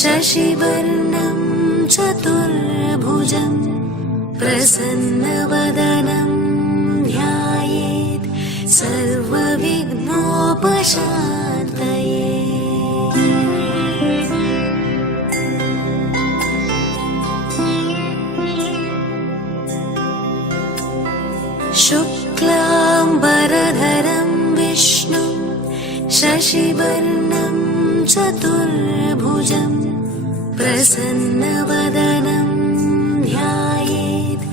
शशिवर्णं चतुर्भुजं प्रसन्नवदनं ध्यायेत् सर्वविघ्नोपशान्तये। शुक्लाम्बरधरं विष्णुं शशिवर्णं चतुर्भुजं प्रसन्नवदनं ध्यायेत्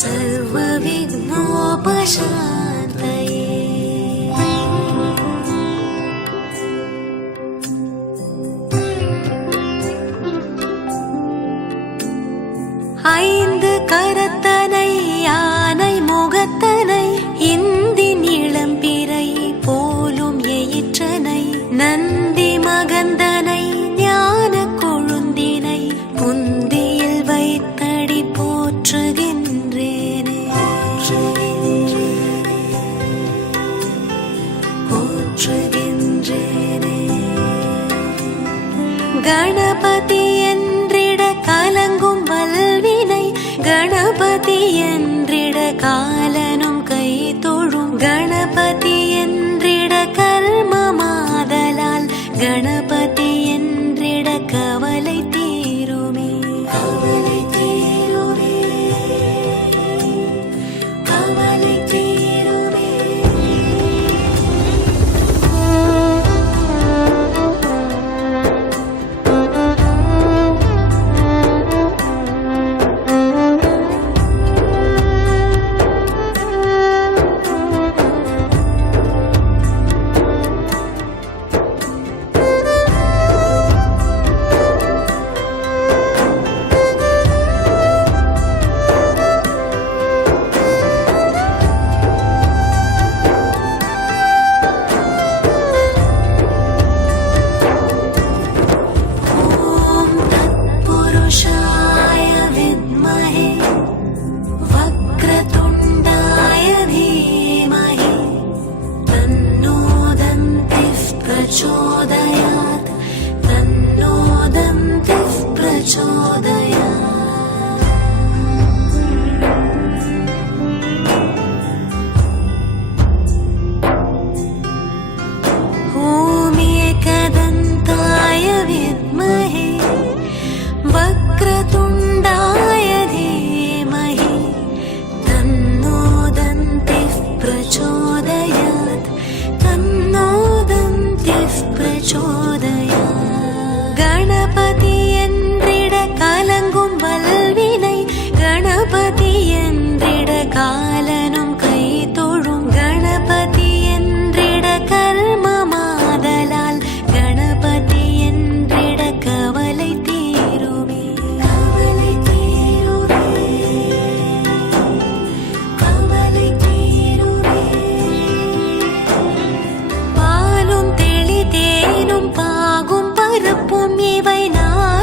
सर्वविघ्नोपशान्तये। ஐந்து கரத்தனை யானை முகத்தனை இந்தின் இளம்பிறை போலும் எயிற்றனை நந்தி மகந்தனை ஞான கொழுந்தினை புந்தியில் வைத்தடி போற்றுகின்றேனே போற்றுகின்றேனே. கணபதி என்றிட கலங்கும் வல்வினை கணபதி என்றிட காலனும் கை தொழும் கணபதி என்றிட கர்மமாதலால் கணபதி என்றிட கவலை தீருமே கவலை தீருமே கவலை தீருமே. प्रचोदयात् तन्नो दन्तिः प्रचोदयात्. ॐ एकदन्ताय विद्महे वक्रतुण्डाय धीमहि तन्नो दन्तिः प्रचोदयात् तन्नो प्रचोदयात्. गणपति என்றிட கலங்கும் வல்வினை கணபதி என்றிட காலனும் கை தொழும் கணபதி என்றிட கர்மமாதலால் கணபதி என்றிட கவலை தீருமே கவலை தீருமே கவலை தீருமே. பாலும் தேனும் பாகும் பருப்பும் இவை நான்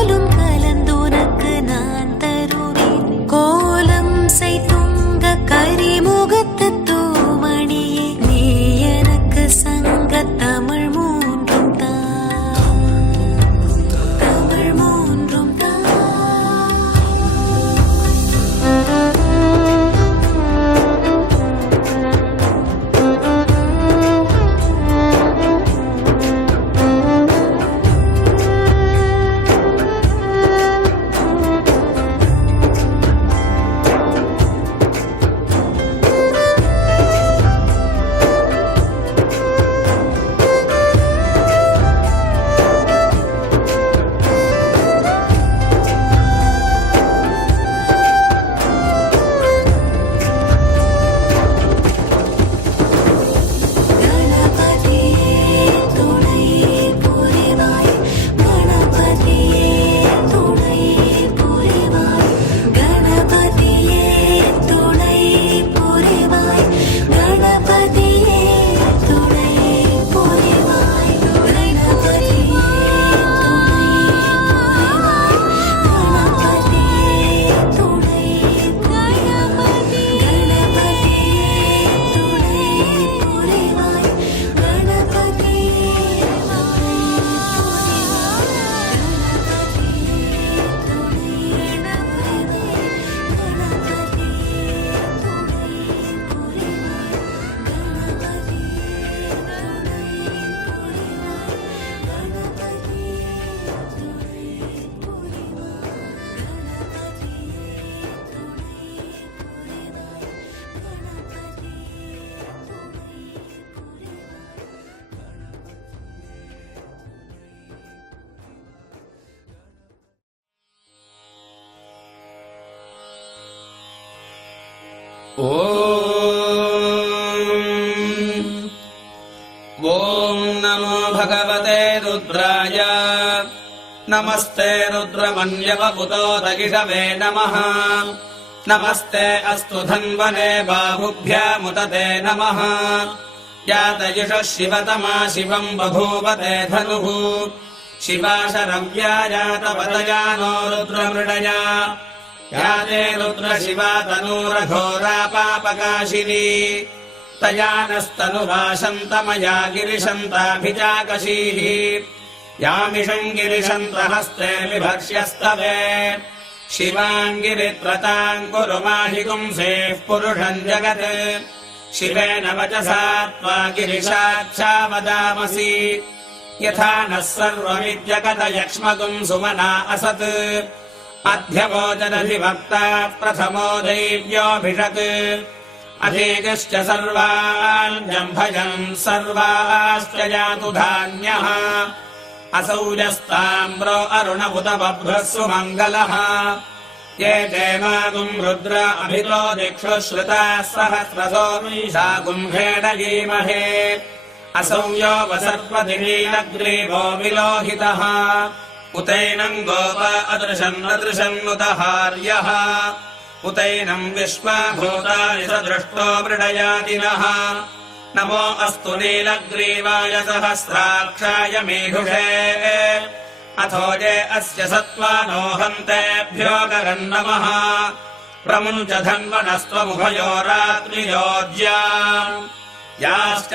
ॐ नमो भगवते रुद्राय नमस्ते रुद्रमन्यवपुतोदगिषवे नमः नमस्ते अस्तु धन्वने बाहुभ्यामुदते नमः यातयुषः शिवतमा शिवम् बभूवते धनुः शिवा शरव्या यातपतया नो रुद्रमृडया याते रुद्रशिवा तनूरघोरा पापकाशिनी तया नस्तनुभाषन्तमया गिरिशन्ताभिजाकशीः यामिषम् गिरिशन्तहस्ते विभक्ष्यस्तवे शिवाङ्गिरित्रताम् कुरु माहि पुंसेः पुरुषम् जगत् शिवेन वचसा त्वा गिरिशाच्छा वदामसि यथा नः सर्वमिद्यगत यक्ष्मगुम् सुमना असत् मध्यभोजनधिभक्ता प्रथमो दैव्योऽभिषक् अधीगश्च सर्वान् जम्भजन् सर्वाश्च जातु धान्यः असौजस्ताम्रो अरुणबुध बभ्रः सुमङ्गलः ये चेमागुम् रुद्र अभितो दिक्षु श्रुताः सहस्रसो मीशागुम्भेडयीमहे असौयो वसर्पतिनीलग्रीवो विलोहितः उतैनम् गोप अदृशन्नदृशन्नुतहार्यः उतैनम् विश्वभूतानि सदृष्टो मृडयातिनः नमो अस्तु नीलग्रीवाय सहस्राक्षाय मेघुषे अथो ये अस्य सत्त्वानो हन्तेभ्यो गरम् नमः प्रमुञ्च धन्वनस्त्वमुभयो रात्रियोज्या याश्च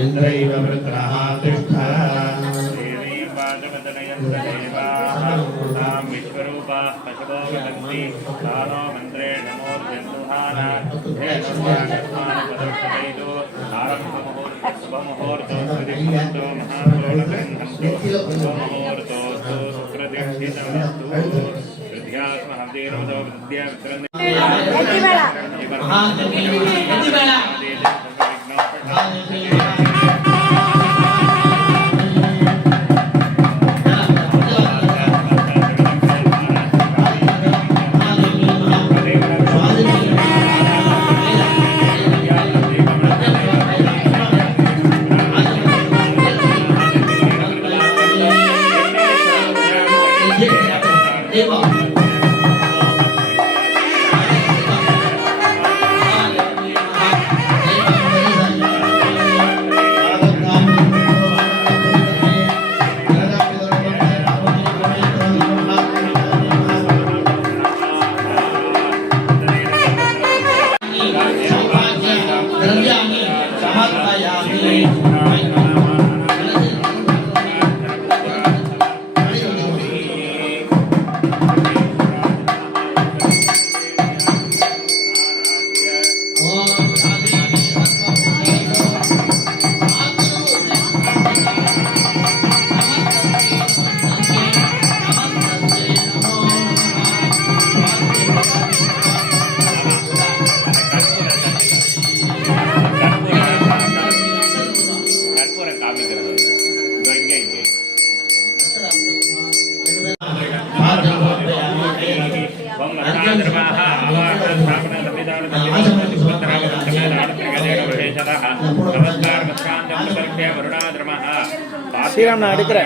इन्द्रैव वृत्रः तिष्ठः विश्वरूपाः पशवो विभक्ति तानो मन्त्रे श्रीराम नाडिकर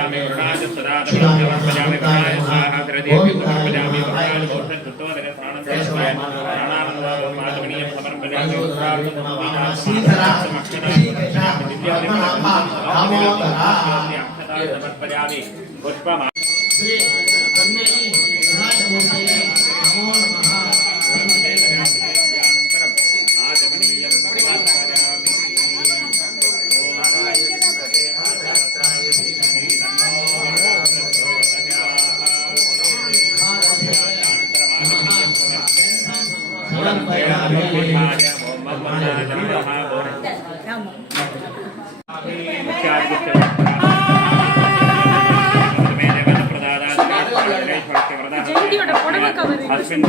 अस्मिन्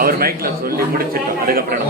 அவர் மைக்ல சொல்லி முடிச்சிட்டோம். அதுக்கப்புறம்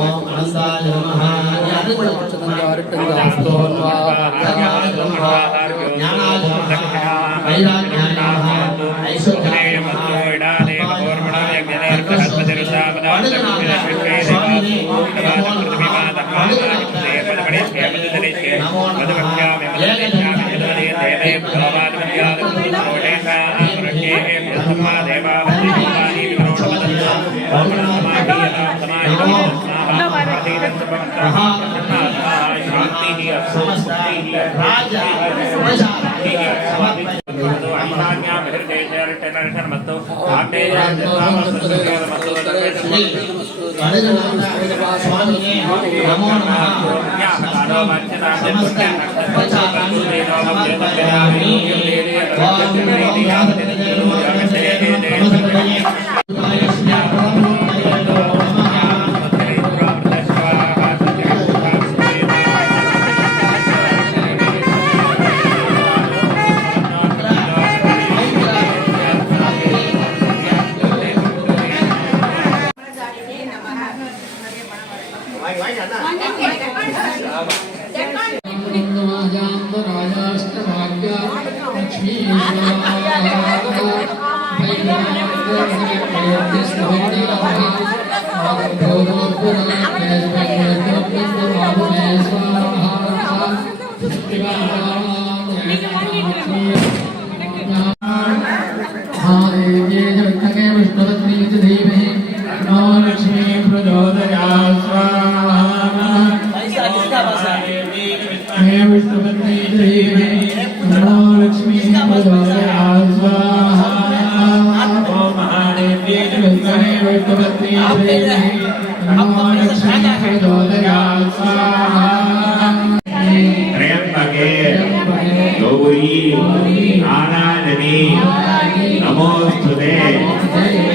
नमोस्तुते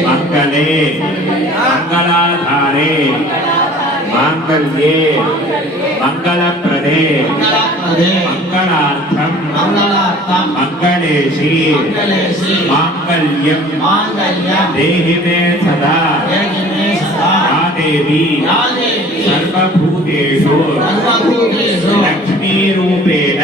मंगले मंगलाधारे मांगल्ये मंगलप्रदे मंगलार्थम मंगलेशी मांगल्यम देहि मे सदा या देवी सर्वभूतेषु लक्ष्मी रूपेण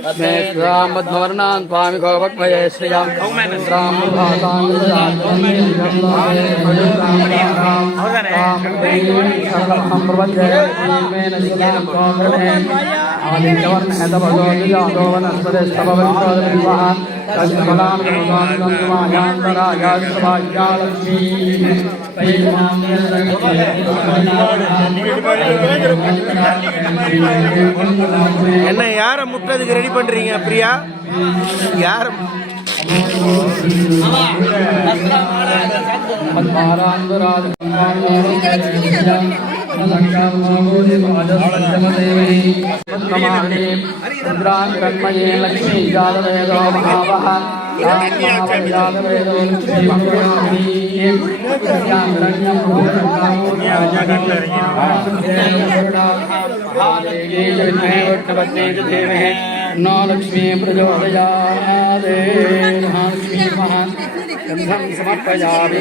मद्वर्णान् स्वामी गोपक्वये श्रियां என்ன யார முட்டதுக்கு ரெடி பண்றீங்க பிரியா? யார लक्ष्मी जातवेदो महावः नो लक्ष्मी प्रचोदयात् लक्ष्मी महान् गन्धं समर्पयामि।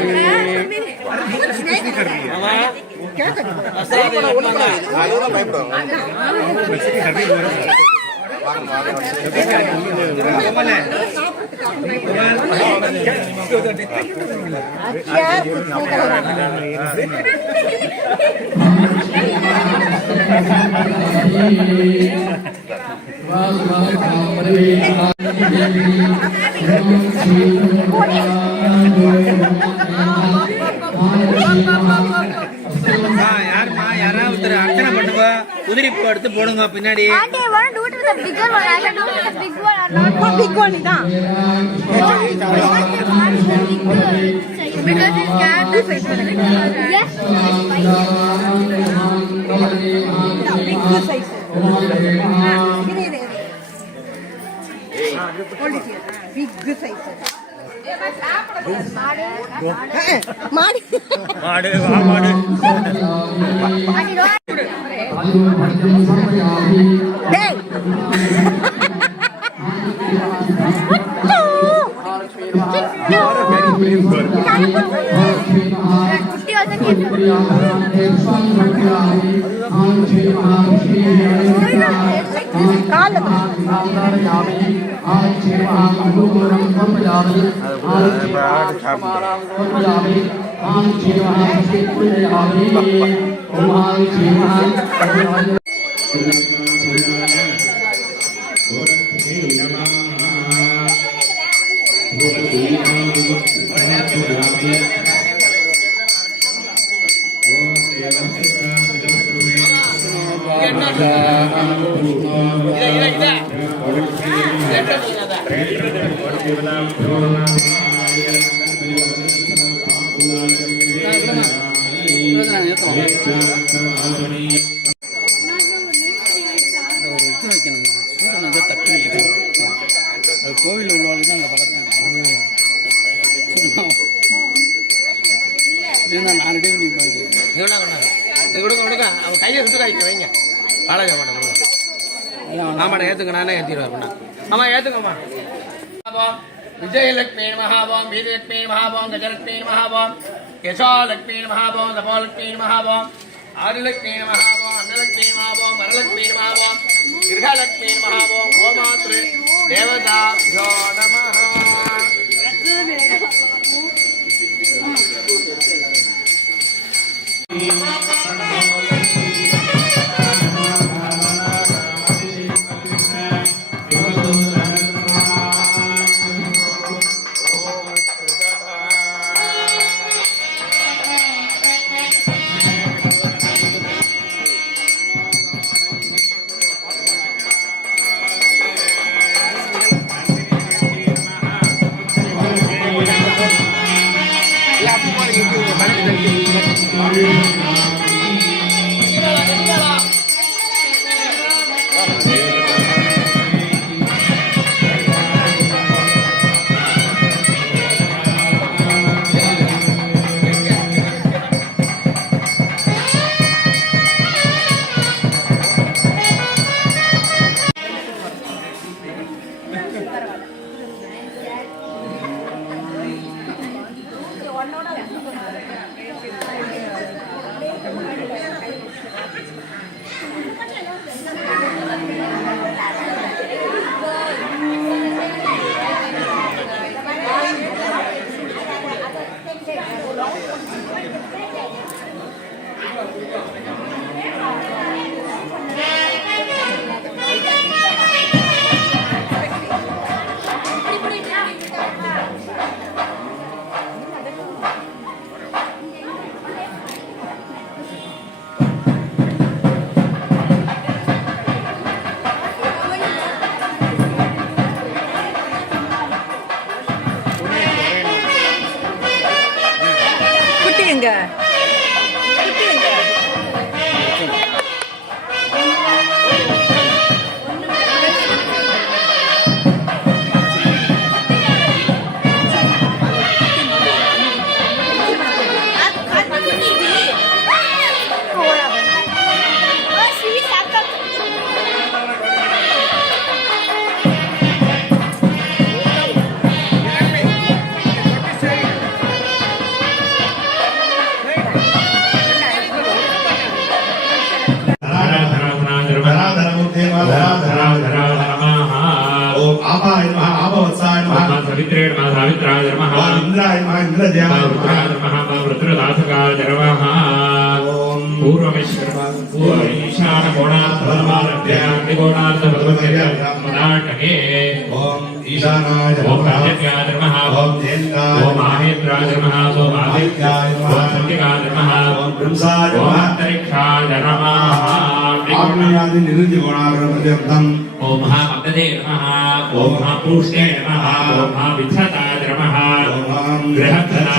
யாருமா யாராவது அர்ச்சனை பண்ணுங்க, உதிரி பூ எடுத்து போடுங்க பின்னாடி. மாடு மாடு வா மாடு. கோவில் உள்ளவர்களுக்கு அந்த பழக்கம் நான் ரெடி பண்ணி கொடுக்க அவன் கையை சுட்டு காய்க்க வைங்க. பாலாஜி ஆமாடா ஏத்துக்க, நானே ஏற்றிடுவேன். ஆமா ஏத்துக்கம்மா. விஜயலட்சுமி மகாபாம், வீரலட்சுமி மகாபாம், கஜலட்சுமி மகாபாம், யசோலட்சுமி மகாபாம், தபோலட்சுமி மகாபாம், ஆதிலட்சுமி மகாபாம், அன்னலட்சுமி மகாபாம், வரலட்சுமி மகாபாம், கிரகலட்சுமி மகாபாம், கோமாத்ரு தேவதாப்யோ நமः. आपाय नमः आपवत्साय ओम नमः सवित्रे नमः सावित्राय नमः ओम इंद्राय नमः इंद्रदेवाय रुद्राय नमः नमः रुद्रदासकाय नमः ओम पूर्वमेश्वर ईशान कोणार्धमारभ्य त्रिकोणार्धभगवते ओम ईशानाय ओम नमः राजत्याय नमः ओम जयन्ताय ओम माहेन्द्राय नमः ओम आदित्याय नमः ओम सत्यकाय नमः ओम ब्रह्मसाय ओम नमः अंतरिक्षाय नमः आग्नेयादि निरुद्ध गुणाग्रमध्यर्थम ओम महामगधे नमः ओम महापुरुषे नमः ओम महाविच्छताय नमः ओम गृहधना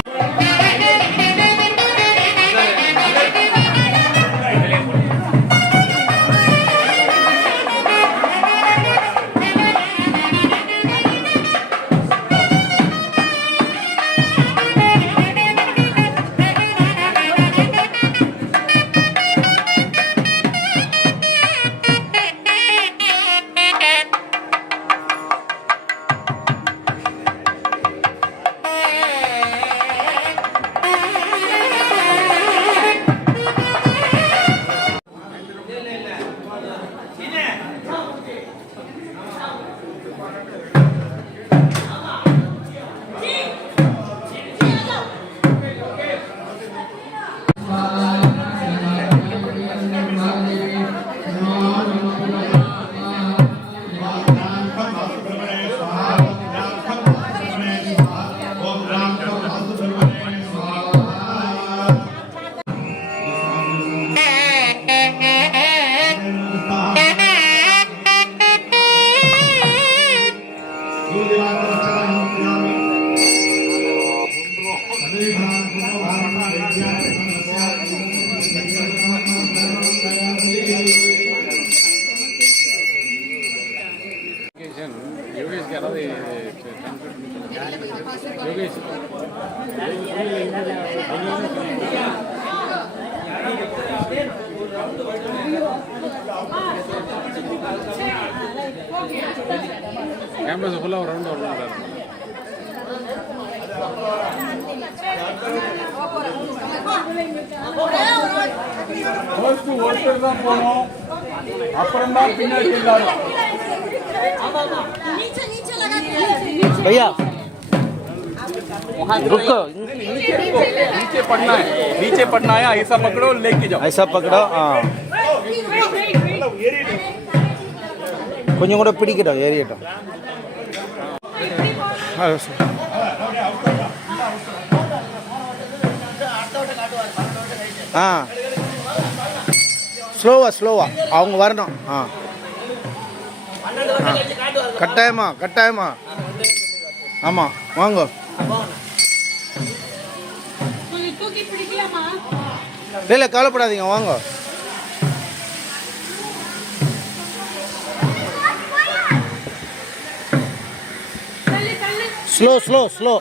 கேம்பஸ் ஃபுல்லாக ஒரு ரவுண்ட் வரணும் சார். ஒருத்தர் தான் போனோம், அப்புறம் தான் பின்னாடி எல்லாரும். भैया रुको, नीचे पड़ना है, ऐसा पकड़ो लेके जाओ. ऐसा पकड़ो. கொஞ்சம் கூட பிடிக்கட்டும், ஏறியட்டும். ஸ்லோவா அவங்க வரணும். கட்டாயமா ஆமாம் வாங்க. இல்லை கவலைப்படாதீங்க, வாங்க. ஸ்லோ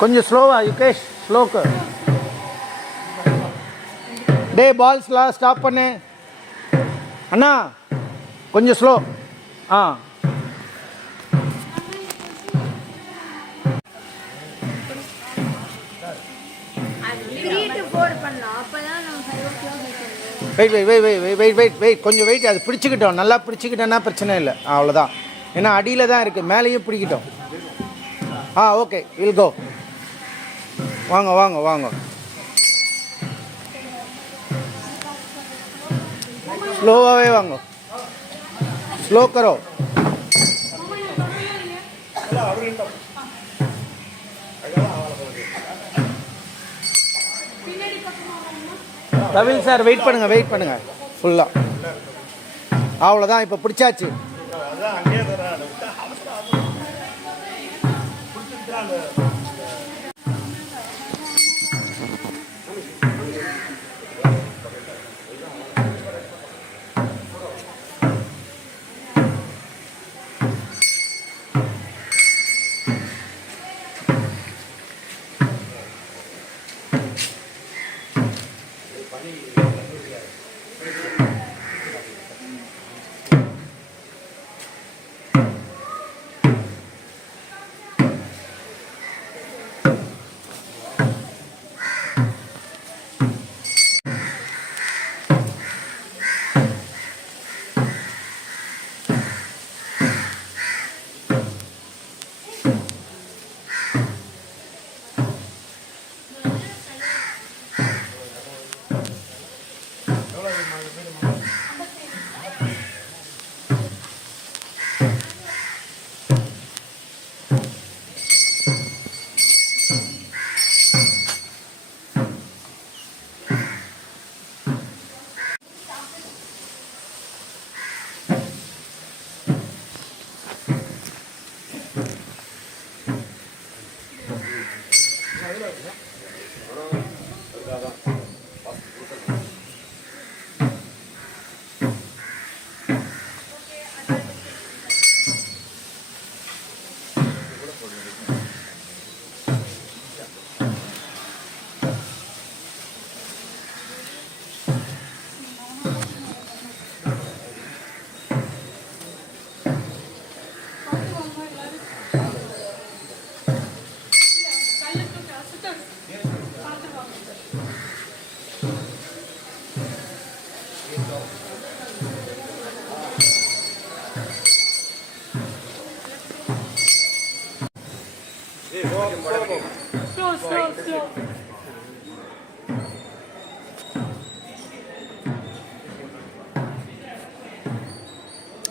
கொஞ்சம் ஸ்லோவா யுகேஷ், ஸ்லோக்கு. டே பால்ஸ்லாம் ஸ்டாப் பண்ணு அண்ணா, கொஞ்சம் ஸ்லோ. வெயிட் கொஞ்சம் வெயிட். அது பிடிச்சிக்கிட்டோம், நல்லா பிடிச்சிக்கிட்டோன்னா பிரச்சனை இல்லை, அவ்வளோதான். ஏன்னா அடியில் தான் இருக்குது, மேலேயும் பிடிக்கிட்டோம். Okay, will go. வாங்க. ஸ்லோவாகவே வாங்க, ஸ்லோ கரோ. ரவில் சார் வெயிட் பண்ணுங்க ஃபுல்லாக. அவ்வளோதான், இப்போ பிடிச்சாச்சு.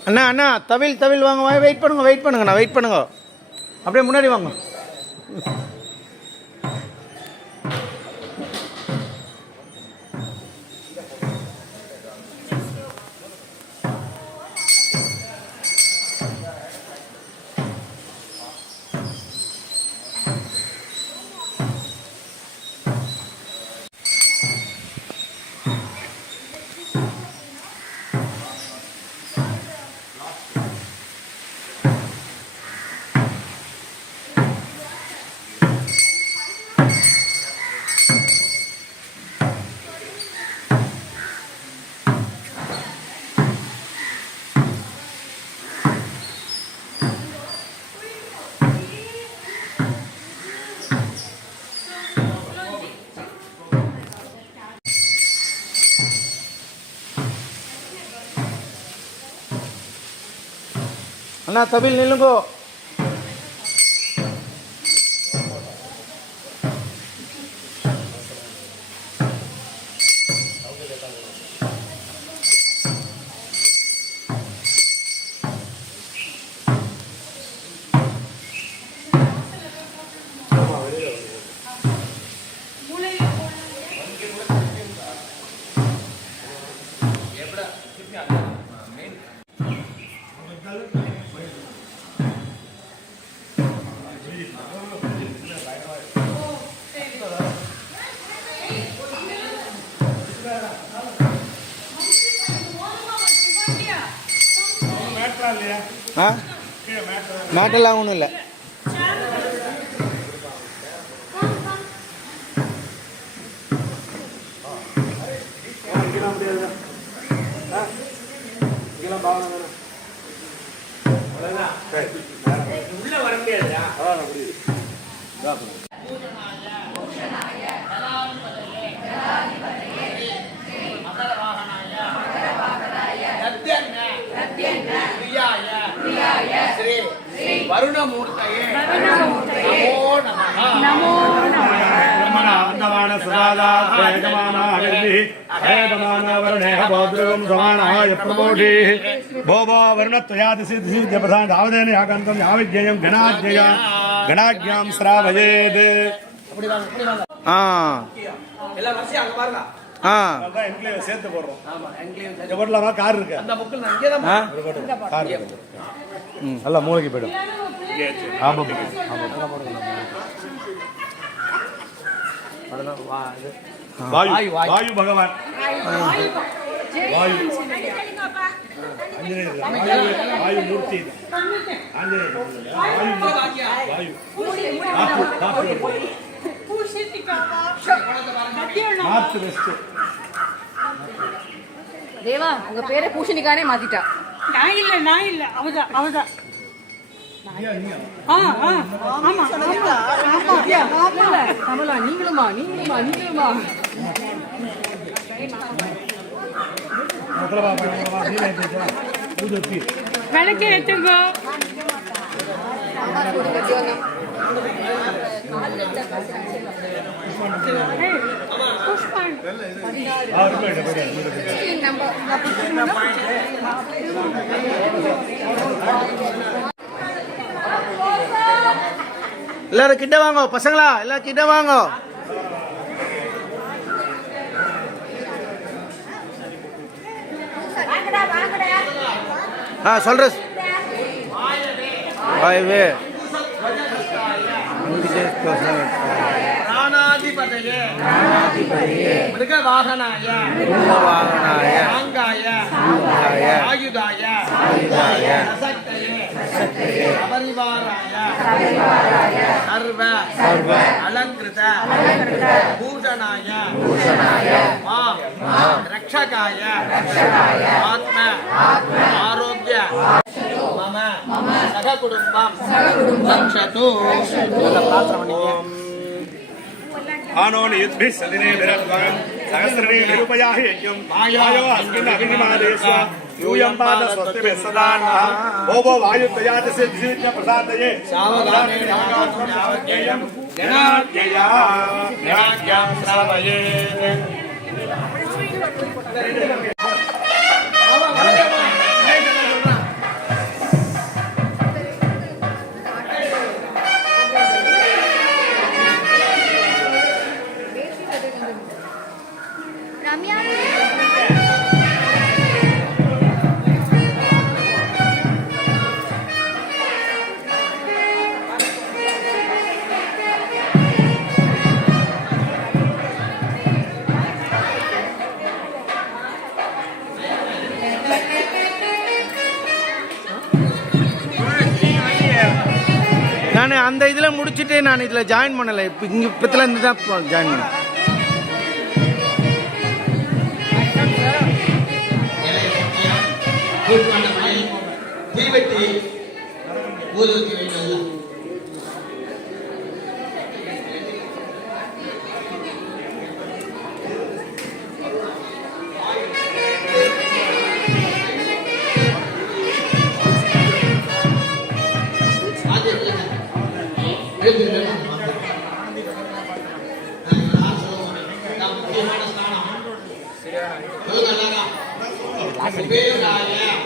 அண்ணா அண்ணா தவில் வாங்க, வெயிட் பண்ணுங்கண்ணா, வெயிட் பண்ணுங்க. அப்படியே முன்னாடி வாங்க. அண்ணா தவில் நில்லுங்கோ. மேட்டெல்லாம் ஒன்றும் இல்லை. உள்ள வர முடியாதா? வருணமூர்த்தயே நமோ நமः. ब्रह्मणावन्दमान सुरादात् वेदमाना वरुणेः भौद्रवं समानाय प्रमोढेः भो वरुणत्वयादि सिद्धिप्रधान दावदेन यागन्तं याविज्ञेयं गणाज्ञां श्रावयेत्. எல்லாம் வரிசையா அங்க பாருங்க. என்க்ளேவ் சேர்த்து போடுறோம். எவ்வளவு கார் இருக்கு அந்த புக்கில் நான் இங்கே தான் கார் நல்லா மூளைக்கு போயிடும். ஆமாம் வாயு வாயு பகவான் வாயு வாயு மூர்த்தி தேவா உங்க பேரை பூஷணிக்கானே மாத்திட்டா. நான் இல்ல அவதான் கமலா நீங்களுமா விளக்கு ஏத்துங்க. எல்லாரும் கிட்ட வாங்க பசங்களா, எல்லாரும் கிட்ட வாங்க. சொல்ற வாயவே प्राणाधिपतये मृगवाहनाय सांगाय आयुधाय सशक्तये अपरिवाराय सर्व अलंकृत भूषणाय मां रक्षकाय आत्म आरोग्य मम सह कुटुंबं रक्षतु. आनोन युद्धिः सदिने विरत्वान् सहस्रणे निरूपयाहि यज्ञं वायो अस्मिन् अग्निमादेस्व यूयं पाद स्वस्तिभिः सदा नः भो वायुत्रयात् सिद्धिं प्रसादये सावधानेन यावज्ञेयं जनाज्ञया ज्ञाज्ञां श्रावयेत् நான் அந்த இதில் முடிச்சுட்டு நான் இதில் ஜாயின் பண்ணலை. இப்போ இங்கே இப்போத்துல இருந்து தான் ஜாயின் பண்ணேன். தீவெட்டி ஊதுவத்தி வைக்கல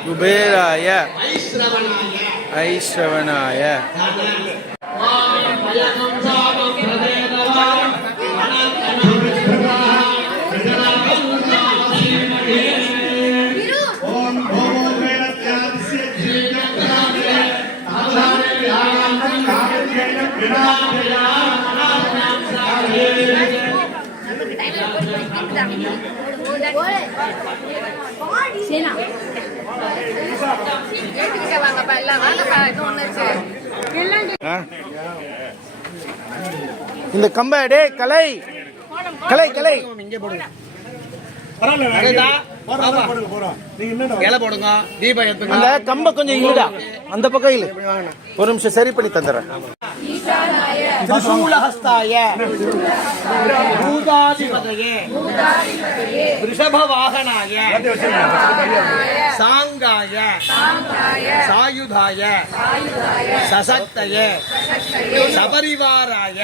குபேராய ஐஸ்ரவணாய இந்த கம்ப டே கலை கலை கலை இங்கே போடுங்க. பரவாயில்ல நீங்க என்ன இலை போடுங்க. தீபம் ஏத்துங்க. அந்த கம்ப கொஞ்சம் இழுடா, அந்த பக்கம் இழு. ஒரு நிமிஷம் சரி பண்ணி தந்துடுறேன். திரிசூலஹஸ்தாய பூதாதிபதயே ரிஷபவாகனாய சாங்காய சாயுதாய சசக்தயே சபரிவாராய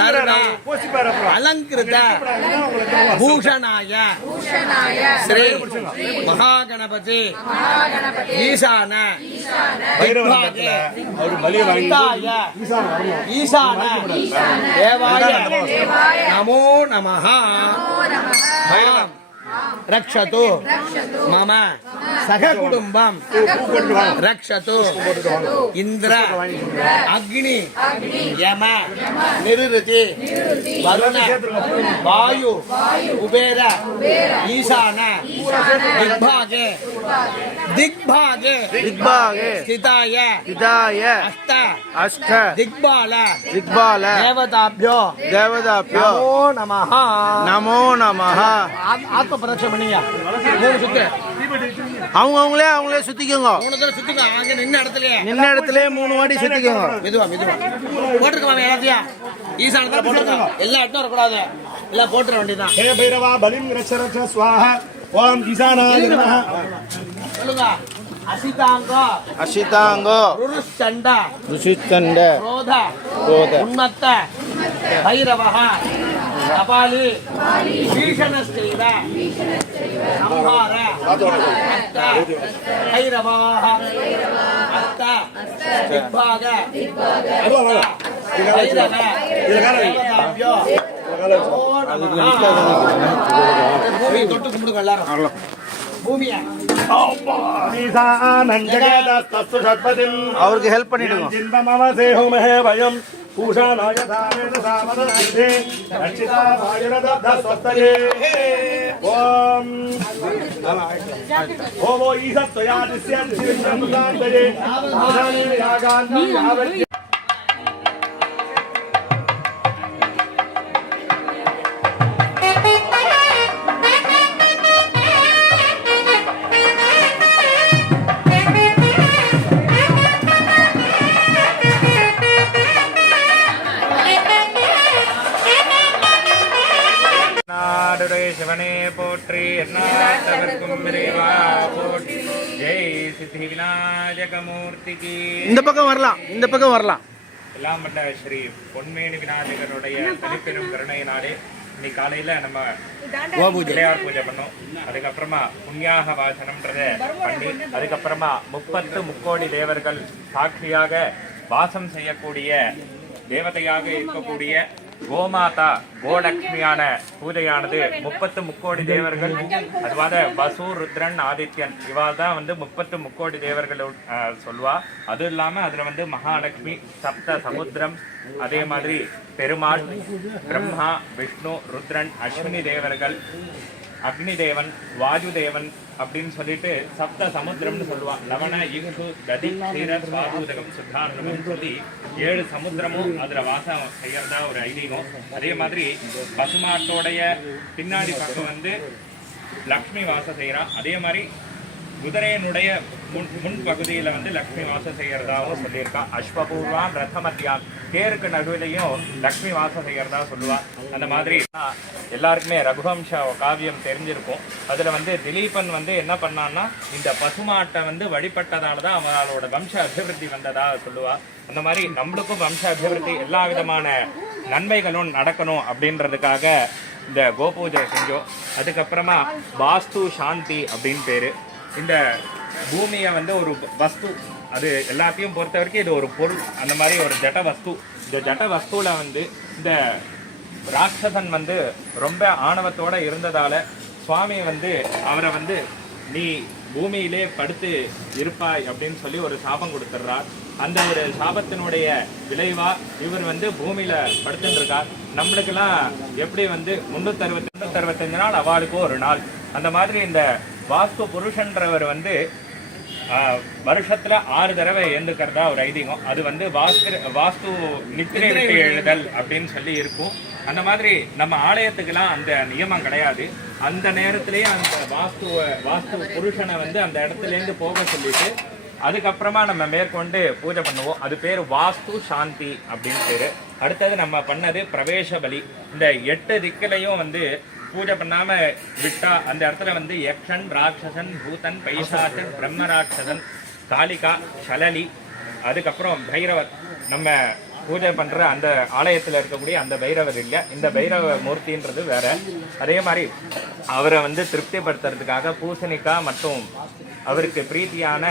சர்வ அலங்கிருத பூஷணாய ஸ்ரீ மகாகணபதி ஈசான திக்பாகே பலிவாய ஈசான தேவாய நமோ நமः மாம் ரக்ஷது மம சககுடும்பம் ரக்ஷது இந்திர அக்னி யம நிருதி வருண வாயு குபேர ஈசான திக்பாகே திக்பாகே திக்பாகே ஸ்திதாய இதாய அஷ்ட அஷ்ட திக்பால திக்பால தேவதாபியோ தேவதாப்யோ நமோ நமः நமோ நமஹ. ஆத்ம பிரதட்சணம் பண்ணியா 3 சுத்து அவங்களே சுத்திக்கோங்க. 3 தடவை சுத்துங்க. அங்க நின்ன இடத்துலயே நின்ன இடத்துல 3 வாட்டி சுத்திக்கோங்க. மெதுவா போட்டுருக்கோம் எல்லாத்தையும். ஈசானத்தில் போட்டுருக்கோம். எல்லா இடத்தும் வரக்கூடாது. எல்லாம் போட்டுற வேண்டியதான். हे भैरवा बलिं रक्ष रक्ष स्वाहा ओम ईशानाय नमः சொல்லுங்க. அசிதாங்கோ அசிதாங்கோ ருருச்சண்ட ருஷிச்சண்ட க்ரோத க்ரோத உன்மத்த பைரவஹ கபாலி பீஷணஸ்தைவ சம்ஹார அத்த பைரவாஹ அத்த திக்பாக பைரவ தேவதாப்யோ பூமி தொட்டு கும்பிடுங்க எல்லாரும். பூமியை ईशानं जगदस्तस्तु षट्पतिं அவருக்கு ஹெல்ப் பண்ணிடுங்க. जिन्वमवसेहुमहे वयं पूषाणाय धामेन सामदर्शे रक्षिता वायुरदब्धस्वस्तये ॐ भोवो ईशत्वयादिस्य शिवसंसान्तये पूषाणे यागान्तं यावत् சிவனே போற்றி எந்நாட்டவர்க்கும் இறைவா போற்றி ஜெய் சித்தி விநாயகமூர்த்திக்கு. இந்த பக்கம் வரலாம், இந்த பக்கம் வரலாம். எல்லாம் வல்ல ஸ்ரீ பொன்மேனி விநாயகருடைய தனிப்பெரும் கருணையினாலே இன்னைக்கு காலையில நம்ம பிள்ளையார் பூஜை பண்ணோம். அதுக்கப்புறமா புண்ணியாக வாசனம்ன்றத பண்ணி அதுக்கப்புறமா 30 முக்கோடி தேவர்கள் சாட்சியாக வாசம் செய்யக்கூடிய தேவதையாக இருக்கக்கூடிய கோமாதா கோலட்சுமியான பூஜையானது 30 முக்கோடி தேவர்கள், அதுவாத வசு ருத்ரன் ஆதித்யன் இவாள் தான் 30 முக்கோடி தேவர்கள் சொல்லுவா. அது இல்லாம அதுல மகாலட்சுமி, சப்த சமுத்திரம், அதே மாதிரி பெருமாள், பிரம்மா, விஷ்ணு, ருத்ரன், அஸ்வினி தேவர்கள், அக்னி தேவன், வாயு தேவன் அப்படின்னு சொல்லிட்டு சப்த சமுத்திரம்னு சொல்லுவான். லவண இகுசு ததி சீர சுவாபூதகம் சுத்தாரணம் சொல்லி 7 சமுத்திரமும் அதுல வாசம் செய்யறதா ஒரு ஐதீகம். அதே மாதிரி பசுமாட்டோடைய பின்னாடி பக்கம் லக்ஷ்மி வாசம் செய்யறான். அதே மாதிரி குதிரையினுடைய முன் பகுதியில லக்ஷ்மி வாசம் செய்யறதாவும் சொல்லியிருக்கான். அஸ்வபூர்வான் ரதமத்தியான், தேருக்கு நடுவிலையும் லக்ஷ்மி வாசம் செய்யறதா சொல்லுவா. அந்த மாதிரி எல்லாருக்குமே ரகுவம்ச காவியம் தெரிஞ்சிருக்கும். அதுல திலீபன் என்ன பண்ணான்னா இந்த பசுமாட்டை வழிபட்டதாலதான் அவளோட வம்ச அபிவிருத்தி வந்ததா சொல்லுவா. அந்த மாதிரி நம்மளுக்கும் வம்ச அபிவிருத்தி எல்லா விதமான நன்மைகளும் நடக்கணும் அப்படின்றதுக்காக இந்த கோபூஜை செஞ்சோம். அதுக்கப்புறமா வாஸ்து சாந்தி அப்படின்னு பேரு. இந்த பூமியை ஒரு வஸ்து, அது எல்லாத்தையும் பொறுத்த வரைக்கும் இது ஒரு பொருள். அந்த மாதிரி ஒரு ஜட வஸ்து. இந்த ஜட வஸ்துல இந்த ராட்சசன் ரொம்ப ஆணவத்தோட இருந்ததால சுவாமி அவரை நீ பூமியிலே படுத்து இருப்பாய் அப்படின்னு சொல்லி ஒரு சாபம் கொடுத்துட்றார். அந்த ஒரு சாபத்தினுடைய விளைவா இவர் பூமியில படுத்துட்டு இருக்கார். நம்மளுக்கெல்லாம் எப்படி 365 நாள் அவளுக்கு ஒரு நாள். அந்த மாதிரி இந்த வாஸ்து புருஷன்றவர் வருஷத்துல 6 தடவை எழுந்துக்கிறதா ஒரு ஐதீகம். அது வாஸ்து நித்திரை விட்டு எழுதல் அப்படின்னு சொல்லி இருக்கும். அந்த மாதிரி நம்ம ஆலயத்துக்கெல்லாம் அந்த நியமம் கிடையாது. அந்த நேரத்திலேயே அந்த வாஸ்து புருஷனை அந்த இடத்துல இருந்து போக சொல்லிட்டு அதுக்கப்புறமா நம்ம மேற்கொண்டு பூஜை பண்ணுவோம். அது பேர் வாஸ்து சாந்தி அப்படின்னு பேரு. அடுத்தது நம்ம பண்ணது பிரவேச பலி. இந்த 8 திக்கிலையும் பூஜை பண்ணாம விட்டா அந்த இடத்துல யக்ஷன், ராட்சசன், பூதன், பைசாசன், பிரம்ம ராட்சசன், காளிகா, சலலி, அதுக்கப்புறம் பைரவர். நம்ம பூஜை பண்ற அந்த ஆலயத்துல இருக்கக்கூடிய அந்த பைரவர் இல்லை, இந்த பைரவ மூர்த்தின்றது வேற. அதே மாதிரி அவரை திருப்திப்படுத்துறதுக்காக பூசணிக்காய் மற்றும் அவருக்கு பிரீத்தியான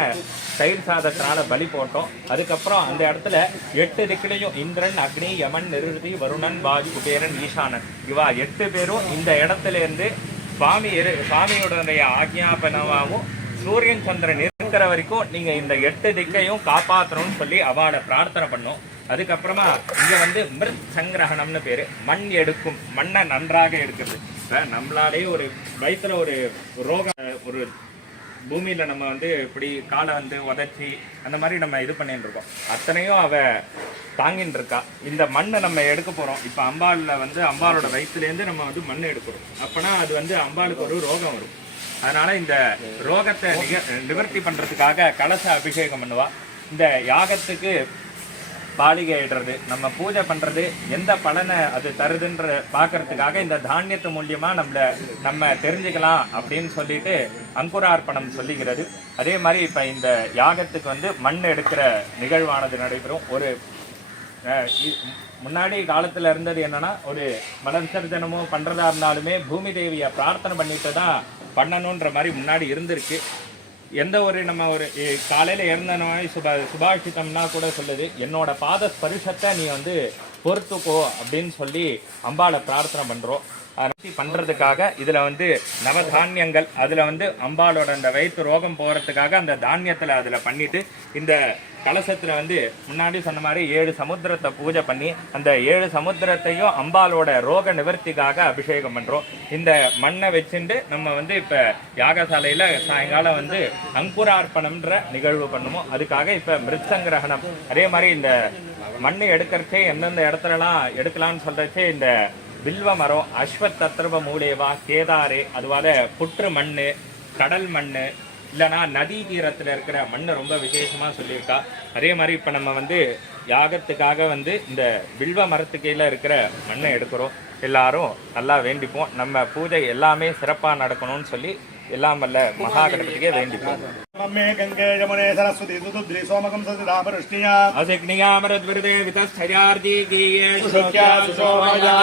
தயிர் சாதத்தினால பலி போட்டோம். அதுக்கப்புறம் அந்த இடத்துல 8 திக்கிலையும் இந்திரன், அக்னி, யமன், நிருதி, வருணன், வாயு, குபேரன், ஈசானன் இவா 8 பேரும் இந்த இடத்துல இருந்து சுவாமியுடைய ஆக்ஞாபனமாகவும் சூரியன் சந்திரன் இருக்கிற வரைக்கும் நீங்க இந்த 8 திக்கையும் காப்பாற்றணும்னு சொல்லி அவளை பிரார்த்தனை பண்ணோம். அதுக்கப்புறமா இங்க மிருத் சங்கிரகணம்னு பேரு. மண் எடுக்கும், மண்ணை நன்றாக எடுக்கிறது. நம்மளாலே ஒரு வயிற்றுல ஒரு ரோகம், ஒரு பூமியில நம்ம இப்படி காலை உதச்சி அந்த மாதிரி நம்ம இது பண்ணிட்டு இருக்கோம். அத்தனையும் அவ தாங்கின்னு இருக்கா. இந்த மண்ணை நம்ம எடுக்க போறோம். இப்ப அம்பாள்ல அம்பாளோட வயிற்றுலேருந்து நம்ம மண் எடுக்கிறோம். அப்பனா அது அம்பாளுக்கு ஒரு ரோகம் வரும். அதனால இந்த ரோகத்தை நிவர்த்தி பண்றதுக்காக கலச அபிஷேகம் பண்ணுவா. இந்த யாகத்துக்கு பாலிகை இடுறது, நம்ம பூஜை பண்றது எந்த பலனை அது தருதுன்ற பாக்குறதுக்காக இந்த தானியத்து மூலியமா நம்ம தெரிஞ்சுக்கலாம் அப்படின்னு சொல்லிட்டு அங்குரார்ப்பணம் சொல்லுகிறது. அதே மாதிரி இப்ப இந்த யாகத்துக்கு மண் எடுக்கிற நிகழ்வானது நடைபெறும். ஒரு முன்னாடி காலத்துல இருந்தது என்னன்னா, ஒரு மல விசர்ஜனமோ பண்றதா இருந்தாலுமே பூமி தேவியை பிரார்த்தனை பண்ணிட்டு தான் பண்ணணுன்ற மாதிரி முன்னாடி இருந்திருக்கு. எந்த ஒரு நம்ம ஒரு காலையில் இறந்த நோய் சுபாஷிதம்னா கூட சொல்லுது, என்னோட பாத ஸ்பரிசத்தை நீ பொறுத்துக்கோ அப்படின்னு சொல்லி அம்பாளை பிரார்த்தனை பண்ணுறோம். பண்றதுக்காக இதுல நவதானியங்கள் அதுல அம்பாளோட அந்த வயிற்று ரோகம் போறதுக்காக அந்த தானியத்துல அதுல பண்ணிட்டு இந்த கலசத்துல முன்னாடி சொன்ன மாதிரி 7 சமுத்திரத்தை பூஜை பண்ணி அந்த 7 சமுத்திரத்தையும் அம்பாளோட ரோக நிவர்த்திக்காக அபிஷேகம் பண்றோம். இந்த மண்ணை வச்சுட்டு நம்ம இப்ப யாகசாலையில சாயங்காலம் அங்குரார்ப்பணம்ன்ற நிகழ்வு பண்ணுவோம். அதுக்காக இப்ப மிருத்சங்கிரகணம். அதே மாதிரி இந்த மண்ணு எடுக்கிறச்சே எந்தெந்த இடத்துலலாம் எடுக்கலாம்னு சொல்றச்சே இந்த வில்வ மரம், அஸ்வத்தத்ரவ மூலேவா, கேதாரே, அதுவால புற்று மண்ணு, கடல் மண்ணு, இல்லைனா நதி தீரத்தில் இருக்கிற மண்ணை ரொம்ப விசேஷமா சொல்லியிருக்கா. அதே மாதிரி இப்போ நம்ம யாகத்துக்காக இந்த வில்வ மரத்துக்கையில் இருக்கிற மண்ணை எடுக்கிறோம். எல்லாரும் நல்லா வேண்டிப்போம். நம்ம பூஜை எல்லாமே சிறப்பாக நடக்கணும்னு சொல்லி எல்லாம் வல்ல மகா கணபதிக்கே வேண்டிப்போம். மே கங்கே யமுனே சரஸ்வதி துதுத்ரி சோமகம் சசிதாபருஷ்ணியா அசிக்னியாமரத்விருதே விதஸ்தயார்ஜீகீயே சுஷோக்யா சுஷோமயா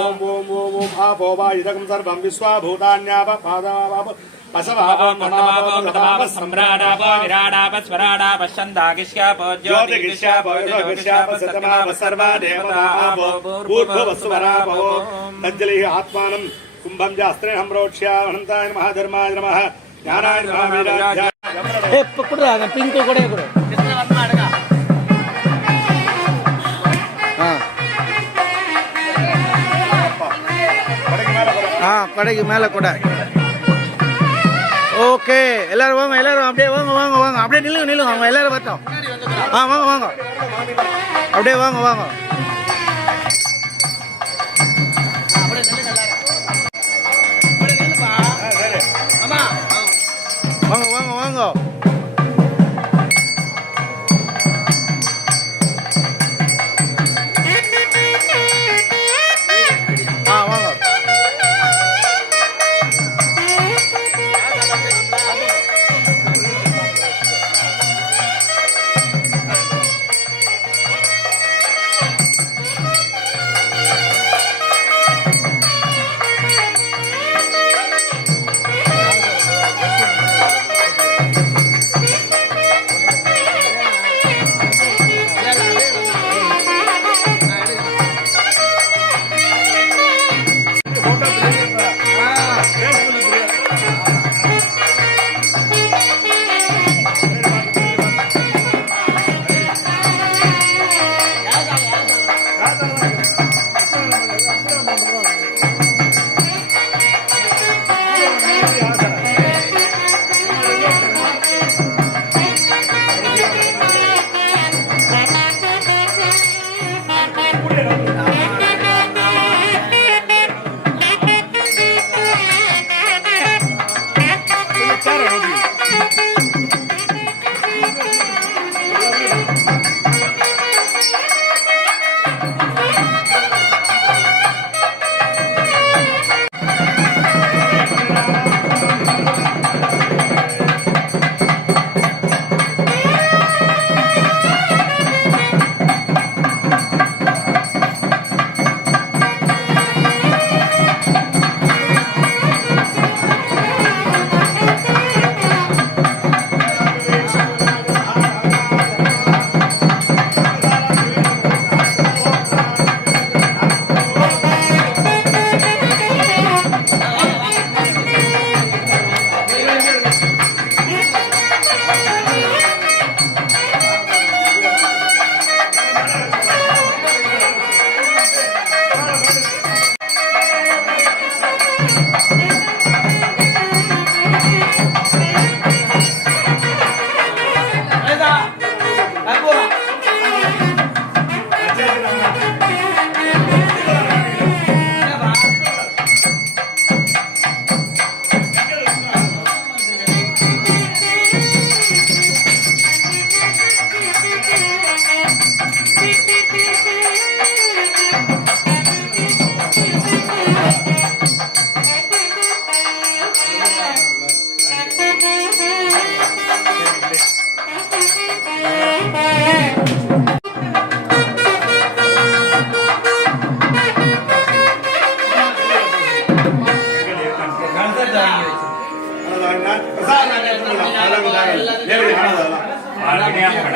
ஓம் ஓம் ஓம் ஓம் ஆபோ வாயுதகம் சர்வம் விஸ்வாபூதான்யாப பாதாவாப பசவாப மனாப பிரதாப சம்ராடாப விராடாப ஸ்வராடாப சந்தாகிஷ்யாப ஜோதிகிஷ்யாப யோகிஷ்யாப சதமாப சர்வா தேவதாபோ பூர்வவஸ்வராபோ தஜ்ஜலி ஆத்மானம் கும்பம் ஜாஸ்திரே ஹம்ரோக்ஷ்யா அனந்தாய நமः தர்மாய நமः ஞானாய நமः வீராஜ்யா இப்போ கொடு அந்த பிங்க்கு கூட கொடு. கடைக்கு மேலே கூட. ஓகே எல்லாரும் வாங்க, எல்லாரும் அப்படியே வாங்க வாங்க வாங்க, அப்படியே நில்லுங்க நில்லுங்க, அவங்க எல்லாரும் பார்த்தோம். வாங்க வாங்க அப்படியே வாங்க வாங்க. வாங்க வாங்க வாங்க. வாங்க.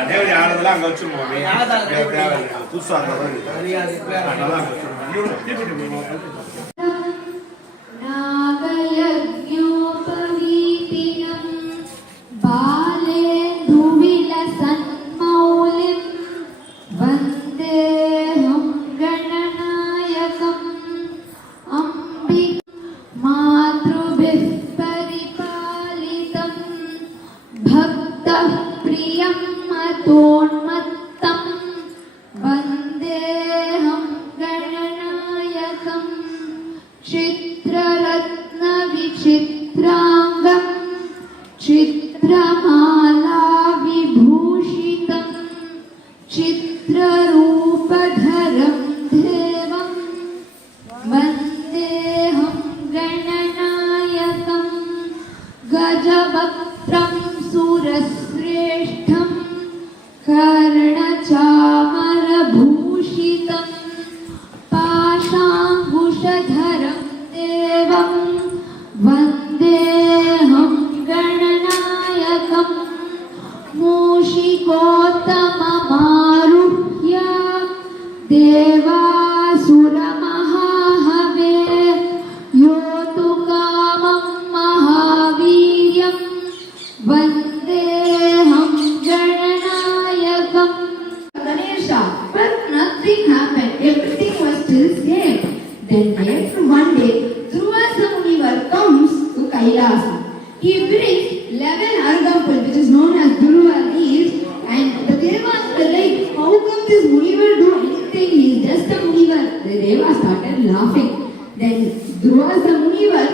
தேவடி ஆனதெல்லாம் அங்க வச்சுருவோம். புதுசா चित्रमाला विभूषितं चित्ररूपधरं देवं गजवक्त्रं सुरश्रेष्ठं कर्णचामरभूषितं पाशाङ्कुशधरं देवं वन्देऽहं गणनायकं मूषिकोत्तममारुह्य देवासुरमहाहवे योतु कामं महावीर्यं वन्देऽहं गणनायकम्. Ganesha, but nothing happened. Everything was still same. Then later one day, Durvasa Munivar comes to Kailasa. He brings 11 argampul, which is known as Durva leaves, and the Devas were like, how come this Munivar do anything? He is just a Munivar. The Devas started laughing. Then Durvasa Munivar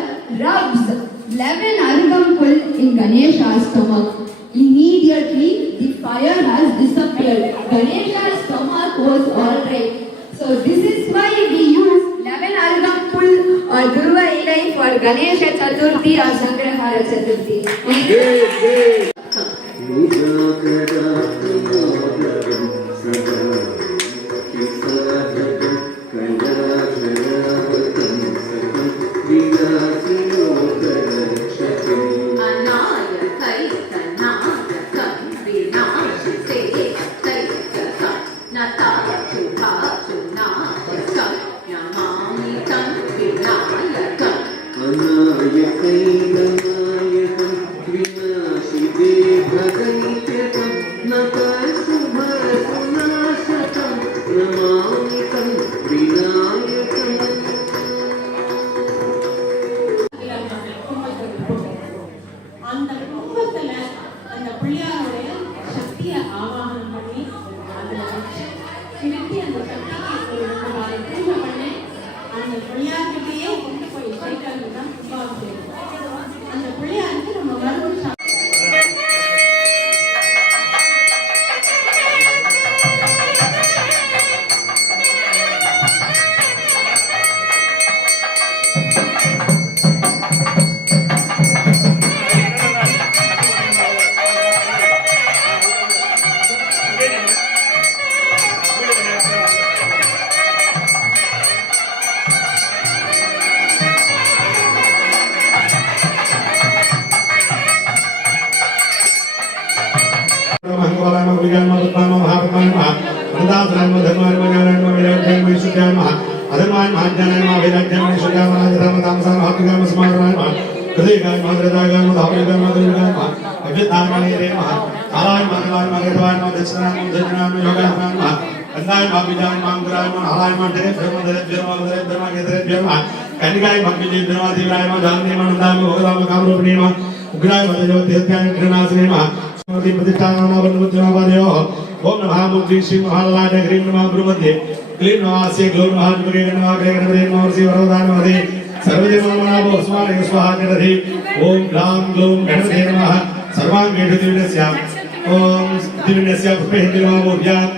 rubs 11 argampul in Ganesha's stomach. Immediately, the fire has disappeared. Ganesha's stomach was alright. So this is why we use 11 argampul or Durva Ilai for Ganesha Chaturthi or Sangrahara Chaturthi. அந்த கும்பத்துல அந்த பிள்ளையாருடைய சக்தியை ஆவாகனம் பண்ணி அதுல வச்சு திருப்பி அந்த சக்திக்கு ஒரு பூஜை பண்ணி அந்த பிள்ளையார்கிட்டயே கொண்டு போய் சேர்க்கிறது தான் கும்பாபிஷேகம். அந்த பிள்ளையாருக்கு நம்ம மறுபடியும் ओम नमः मूर्ति श्री महाललाट ग्रीम नमः ब्रह्मदे क्लीन नमः से ग्लोम नमः जुगे नमः ग्रे गणपति नमः श्री वरदान नमः सर्वदेव नमः स्वाहा स्वाहा गणपति ओम ग्लाम ग्लोम गणपति नमः सर्वांगेषु दिव्यस्य ओम दिव्यस्य पुष्पे नमः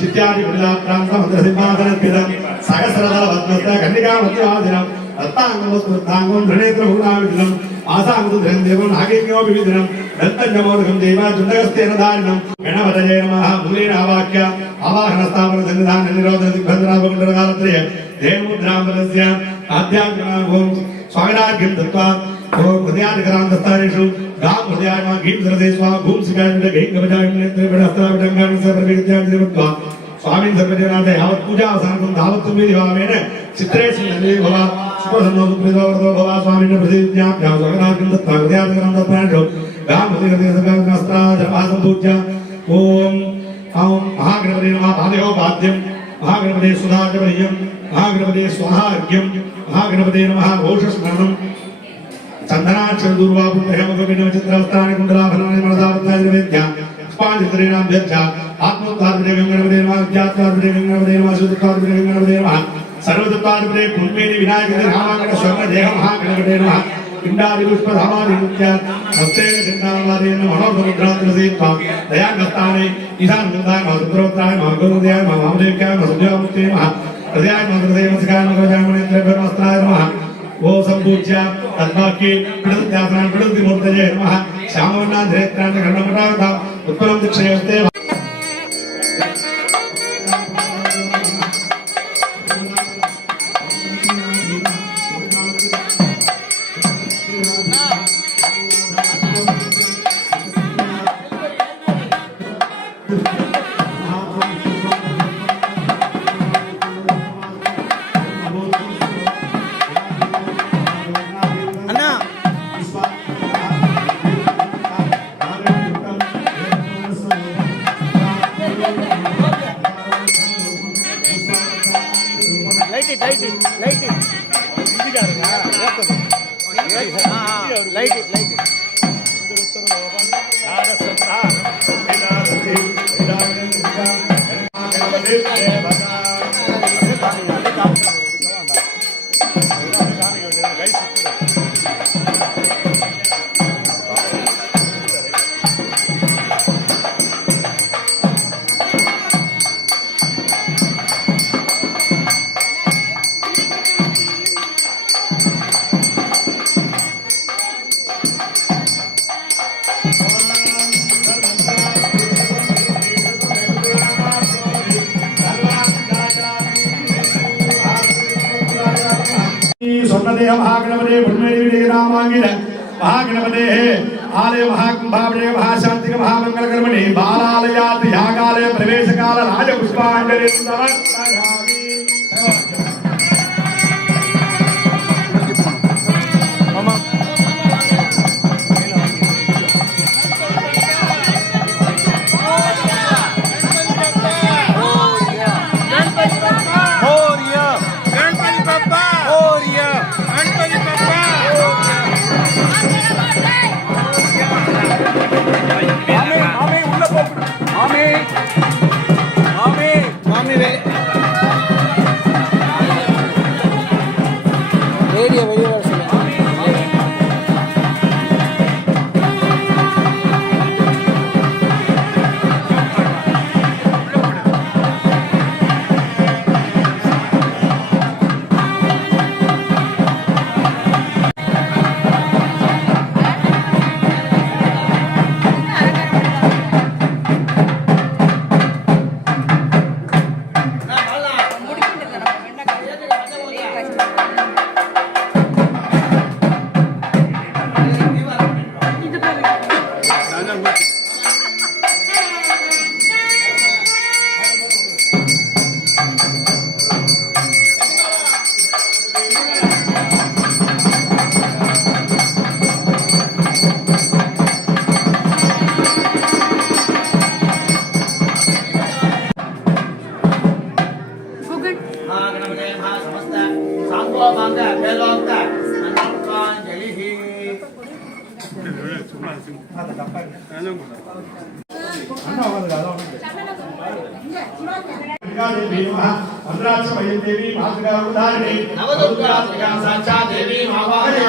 चित्यादि प्रदा प्रांत मंत्र सिंहासनस्थितं सहस्रदल पद्मस्थ कन्निका मध्यवादिनं रत्तांगमस्तुतांगं धृणेत्र भुवनाविदिनं आसांगुधरं देवं नागेज्ञो विविधनं दत्तञ्जमोदकं देवा चुण्डगस्तेन धारिणं गणपतये नमः मूलेन आवाक्य आवाहनस्थापन सन्निधान निरोध दिग्बन्धनाभकुण्डलकालत्रय देवमुद्राम्बरस्य आध्यात्मिकं स्वागतार्घ्यं दत्त्वा ओम हृदयादिकरान्तस्थानेषु गां हृदयामा गीं सरदे स्वा भूम सिकायन्त गैङ्गवजायन्नेत्रविडहस्ताविडङ्गानि सर्वविद्यान्तिवत्वा स्वामिन् सर्वजनाथ यावत् पूजावसानं तावत् तुम्बिदिवामेन चित्रे सिन्धने भव सुखसन्नोदुप्रिदोवर्तो भव स्वामिन् प्रतिज्ञाभ्यां स्वागतार्घ्यं दत्त्वा हृदयादिकरान्तस्थानेषु गां हृदयसकासम्पूज्य ओम महागणपते नमः पादयोपाद्यं महागणपते सुधाचवर्यं महागणपते स्वाहार्घ्यं महागणपते नमः घोषस्मरणं चंदनाक्षर दुर्वापुत्रहमगविनव चित्रवस्त्राणि कुण्डलाभरणानि मनसावत्तानि वेद्या पुष्पाञ्जलिरेणां व्यर्चा आत्मोत्तारपदे गङ्गणपदे नमः विद्यात्तारपदे गङ्गणपदे नमः सुदुत्तारपदे गङ्गणपदे नमः सर्वदुत्तारपदे पुण्येनि विनायकते रामाङ्गण स्वर्ण देह महागणपते नमः पिण्डादि पुष्पधामादि नित्या हस्तेन चिन्तावादेन मनोसमुद्रात्रसेत्वा दयागस्तानि ईशानमुद्राय नमः रुद्रोत्राय नमः गौरदेयाय नमः वामदेव्याय नमः सुदेवामूर्ते नमः हृदयाय नमः हृदयमस्काय नमः गजाननेत्रेभ्यो नमस्ताय नमः ஓம் சம்பூஜ்ய தன்வாக்கி விடுத்யாசனம் விடுத்தி மூர்த்தஜே நமः श्यामवर्णाधरेत्रांत கர்ணமுடாவதா உத்பலம் திக்ஷயஸ்தே அண்ணா light it light it light it light it light it சொன்னதே மகாகணபதே பொன்மேடி நாமாங்கில மகாகணபதே ஆலய மகாகும்பாபிஷேக மகாசாந்திக மகாமங்கல கர்மணி பாலாலயாத் யாகாலய பிரவேசகால ராஜ புஷ்பாஞ்சலி சமர்ப்பயாமி. ரேடியோ வெளியே வர சொல்லுங்க. देवी महाराष्ट्र देवी मातृका उदाहरणे नवदुर्गा साक्षात् देवी महावाहने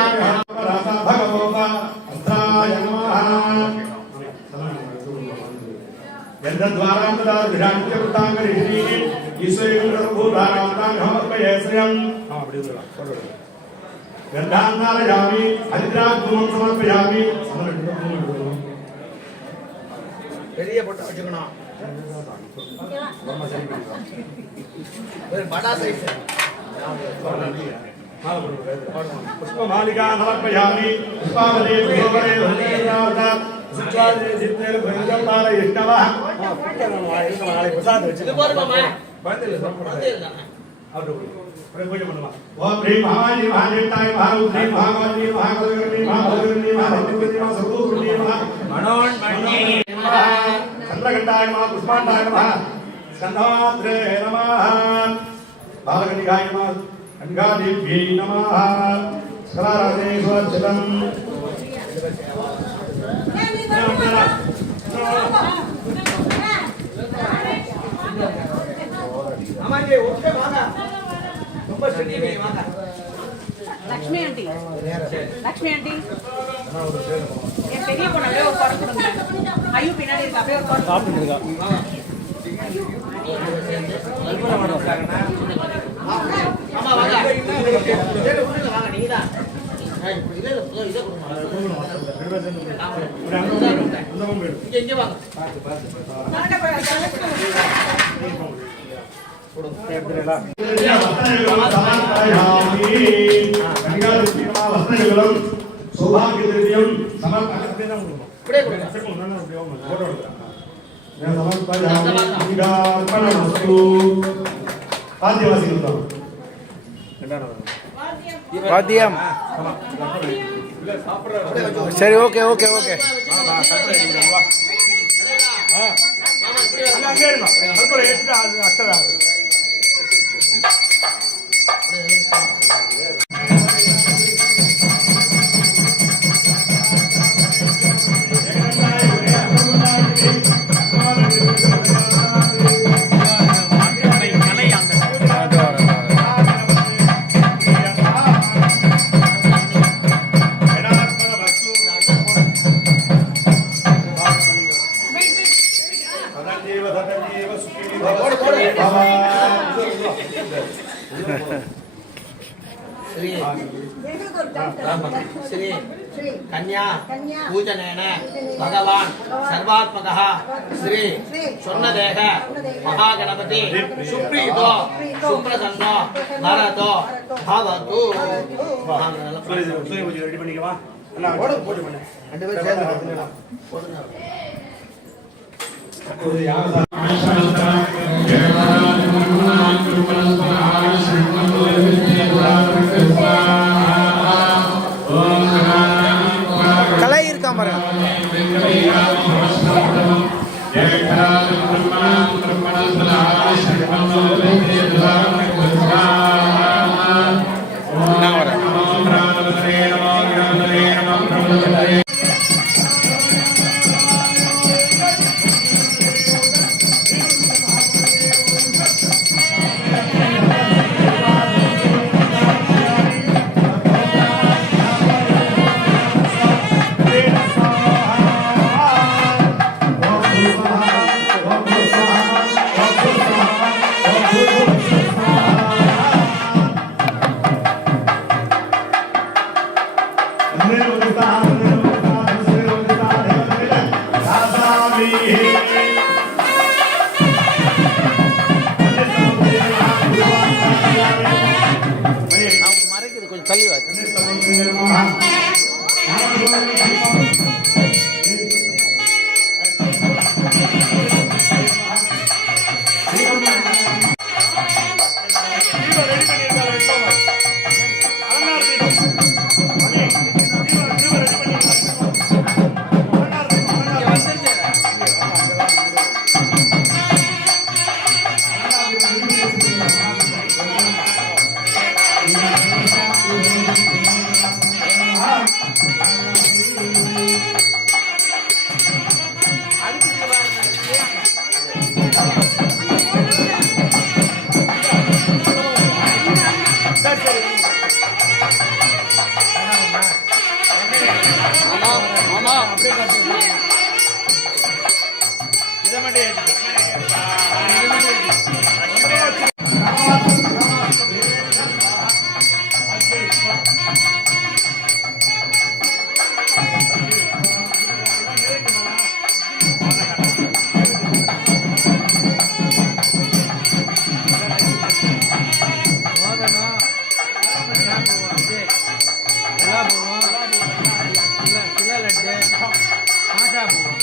भगवता अस्त्राय नमः यद्द्वारान्तदा विराट्यवताङ्गरिणी ईश्वरभूतानां समर्पयेस्यम् गन्धान्नारयामि हरिद्राग्धूमं समर्पयामि பெரிய போட்டு வச்சுக்கணும். बड़ा साइज है. पुष्पमालिका समर्पयामि पुष्पावले पुष्पवले वन्दनार्थ सुच्चादे जित्ते भंजपाल यष्णवः नाले प्रसाद वच्चु இது போடுமா बंदिल अब पूजा பண்ணலாம். ஓம் ह्रीं महामायी महादेवताय महारुद्री महामायी महाकलकर्णी महाभद्रकर्णी महाभद्रकर्णी महासर्वोत्तमी मनोन्मणि चंद्रघंटाय नमः पुष्पांडाय नमः स्कंधात्रे नमः बालकनिकाय नमः गंगादेव्यै नमः स्कलाराधनेश्वरचलम् அம்மாஜி ஓகே வாங்க ரொம்ப ஸ்டெடி வாங்க லக்ஷ்மி ஆண்டி லக்ஷ்மி ஆண்டி என் பெரிய பொண்ணு அப்படியே ஒரு படம் கொடுங்க ஐயோ பின்னாடி இருக்கு அப்படியே ஒரு படம் சாப்பிட்டு இருக்கா அம்மா வாங்க இங்க வாங்க. சௌபாகியம் வாத்தியம். சரி, ஓகே ஓகே ஓகே. श्री कन्या पूजनेन भगवान सर्वात्मकः श्री स्वर्णदेह महागणपति सुप्रीतो सुप्रसन्नो भरतो भवतु. ரெடி பண்ணிக்கவா. கலை இருக்கா பாருங்க. மறைக்குது, கொஞ்சம் தள்ளி வா. லட்டு, மாஷா பூவம்.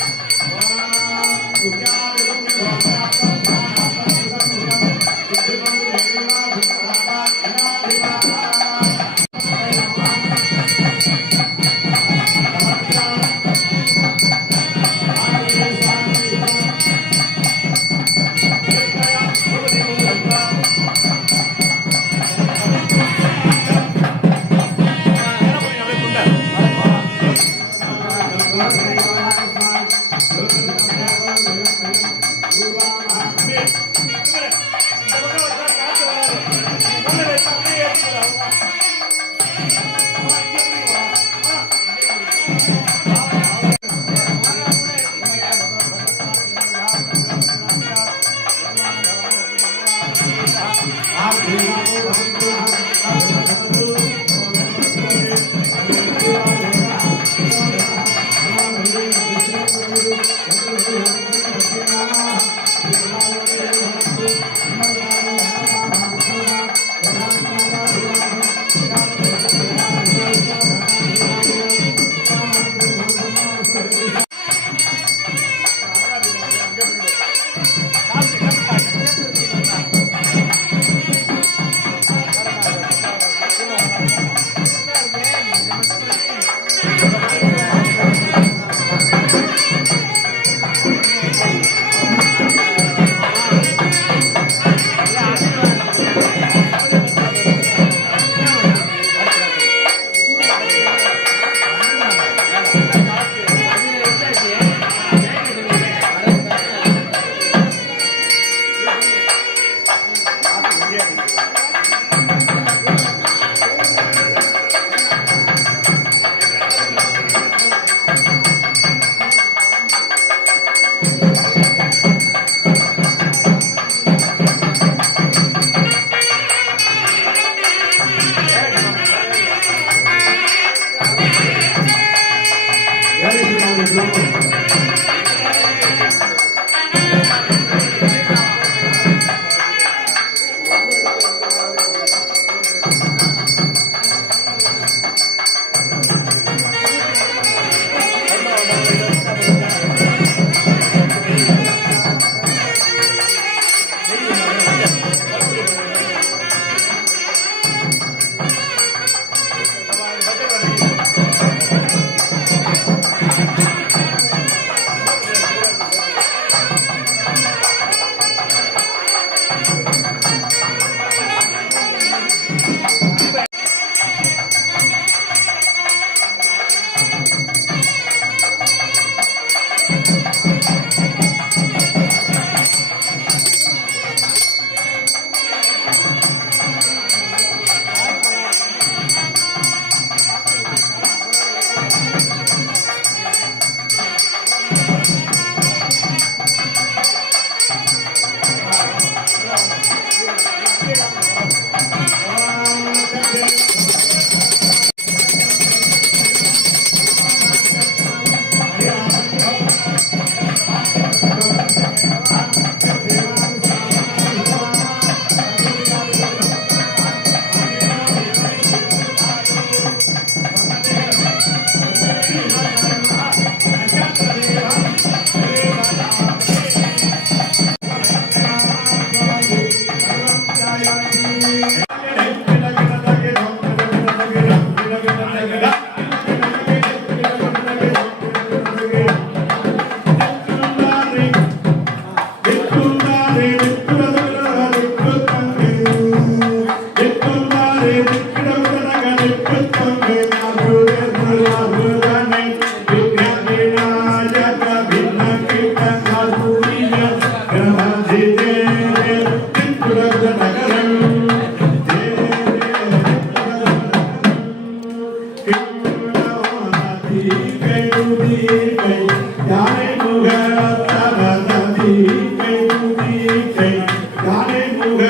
யானை முக தனதி யானை முக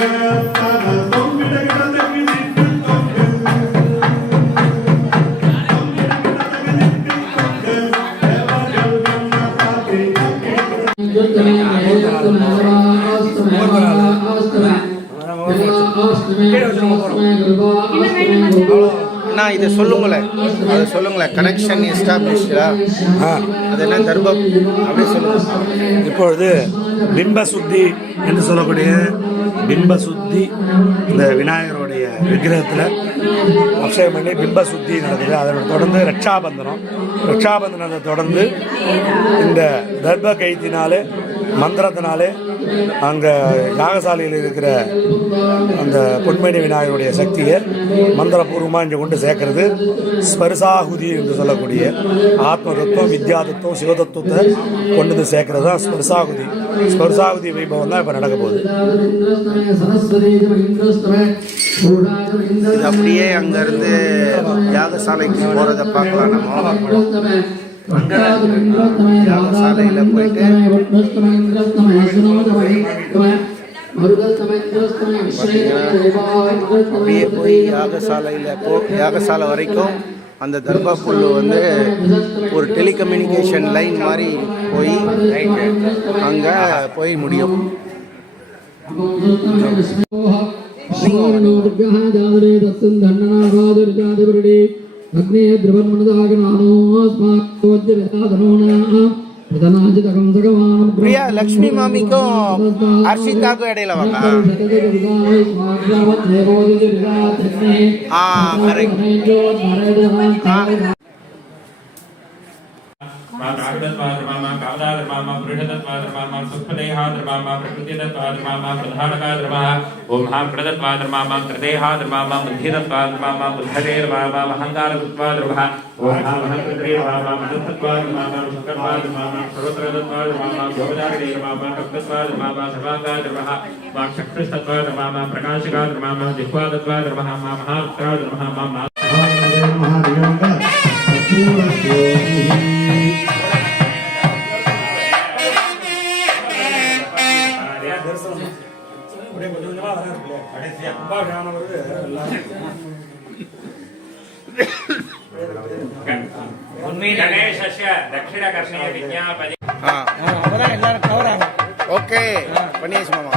தன தொங்கிட கிடந்தகு அண்ணா இதை சொல்லுங்களேன், அதை சொல்லுங்களேன். கனெக்ஷன் எஸ்டாப்ளிஷ்டா அது என்ன தர்பம் அப்படி சொல்லுங்க. இப்பொழுது பிம்ப சுத்தி என்று சொல்லக்கூடிய பிம்ப சுத்தி இந்த விநாயகருடைய விக்கிரகத்தில் அபிஷேகம் பண்ணி பிம்ப சுத்தி நடக்குது. அதோட தொடர்ந்து ரக்ஷாபந்தனத்தை தொடர்ந்து இந்த தர்ப கைத்தினாலே மந்திரத்தினாலே அங்கே யாகசாலையில் இருக்கிற அந்த பொன்மேனி விநாயகருடைய சக்தியை மந்திரபூர்வமாக இங்கே கொண்டு சேர்க்கறது ஸ்பர்சாகுதி என்று சொல்லக்கூடிய ஆத்ம தத்துவம், வித்யா தத்துவம், சிவதத்துவத்தை கொண்டு வந்து சேர்க்கறது தான் ஸ்பர்சாகுதி. ஸ்பர்சாகுதி வைபவம் தான் இப்போ நடக்க போகுது. இது அப்படியே அங்கேருந்து யாகசாலைக்கு போகிறத பார்க்கலாம். நம்ம யாகசாலையில் போயிட்டு அப்படியே போய் யாகசாலை வரைக்கும் அந்த தர்பா புல்லு வந்து ஒரு டெலிகம்யூனிகேஷன் லைன் மாதிரி போய் அங்கே போய் முடியும். பிரியா லக்ஷ்மி மாமிக்கும் ஹர்ஷிதாக்கும் இடையில வாங்க. मातापितत्वाद्रमामा कामदाद्रमामा पुरुषतत्वाद्रमामा सुखदेहाद्रमामा प्रकृतितत्वाद्रमामा प्रधानकाद्रमाः ओम महाप्रदत्वाद्रमामा कृतेहाद्रमामा बुद्धितत्वाद्रमामा बुद्धतेर्मामा अहङ्कारतत्वाद्रमाः ओम महामहत्त्वद्रमामा मदत्तत्वाद्रमामा शुक्रत्वाद्रमामा सर्वत्रतत्वाद्रमामा योगदारणेर्मामा कप्तत्वाद्रमामा सर्वाङ्गाद्रमाः वाक्चक्रस्तत्वाद्रमामा प्रकाशकाद्रमामा जिह्वातत्वाद्रमाः महात्राद्रमाः गणेशस्य दक्षिणकर्णीय विज्ञापने ஓகே பண்ணியாச்சு மாமா.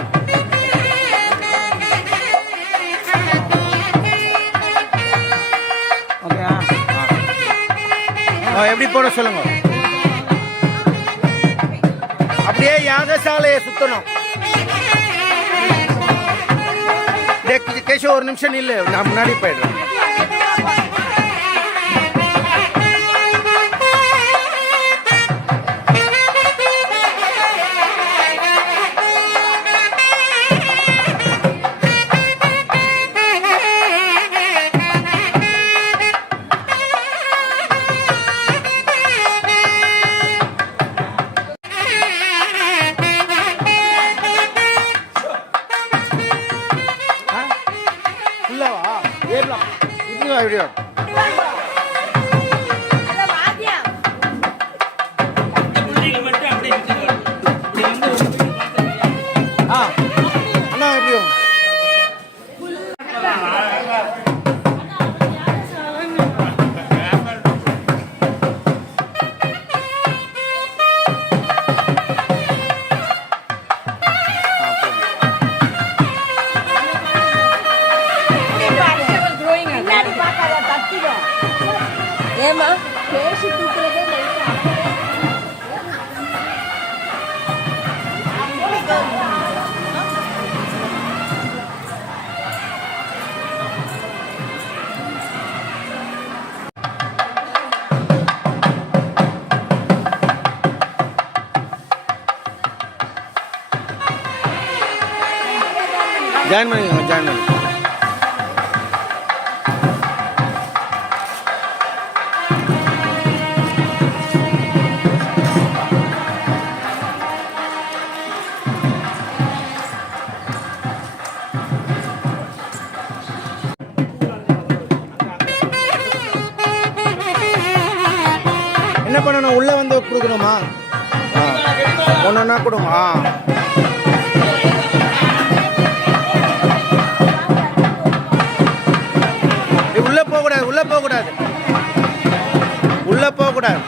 எப்படி போட சொல்லுங்க. அப்படியே யாகசாலையை சுத்தணும். கேஷவ் ஒரு நிமிஷம் இல்லை, நான் முன்னாடி போயிடுறேன். வீடியோ அண்ணா எப்படியும் ஏமா பேசி தூக்குறதே ஜாயின் பண்ணிக்கோங்க, ஜாயின் பண்ணி என்ன பண்ணணும்? உள்ளே வந்து கொடுக்கணுமா? ஆ, ஒன்றா கொடுங்க. ஆ, உள்ளே போகக்கூடாது, உள்ளே போகக்கூடாது, உள்ளே போகக்கூடாது.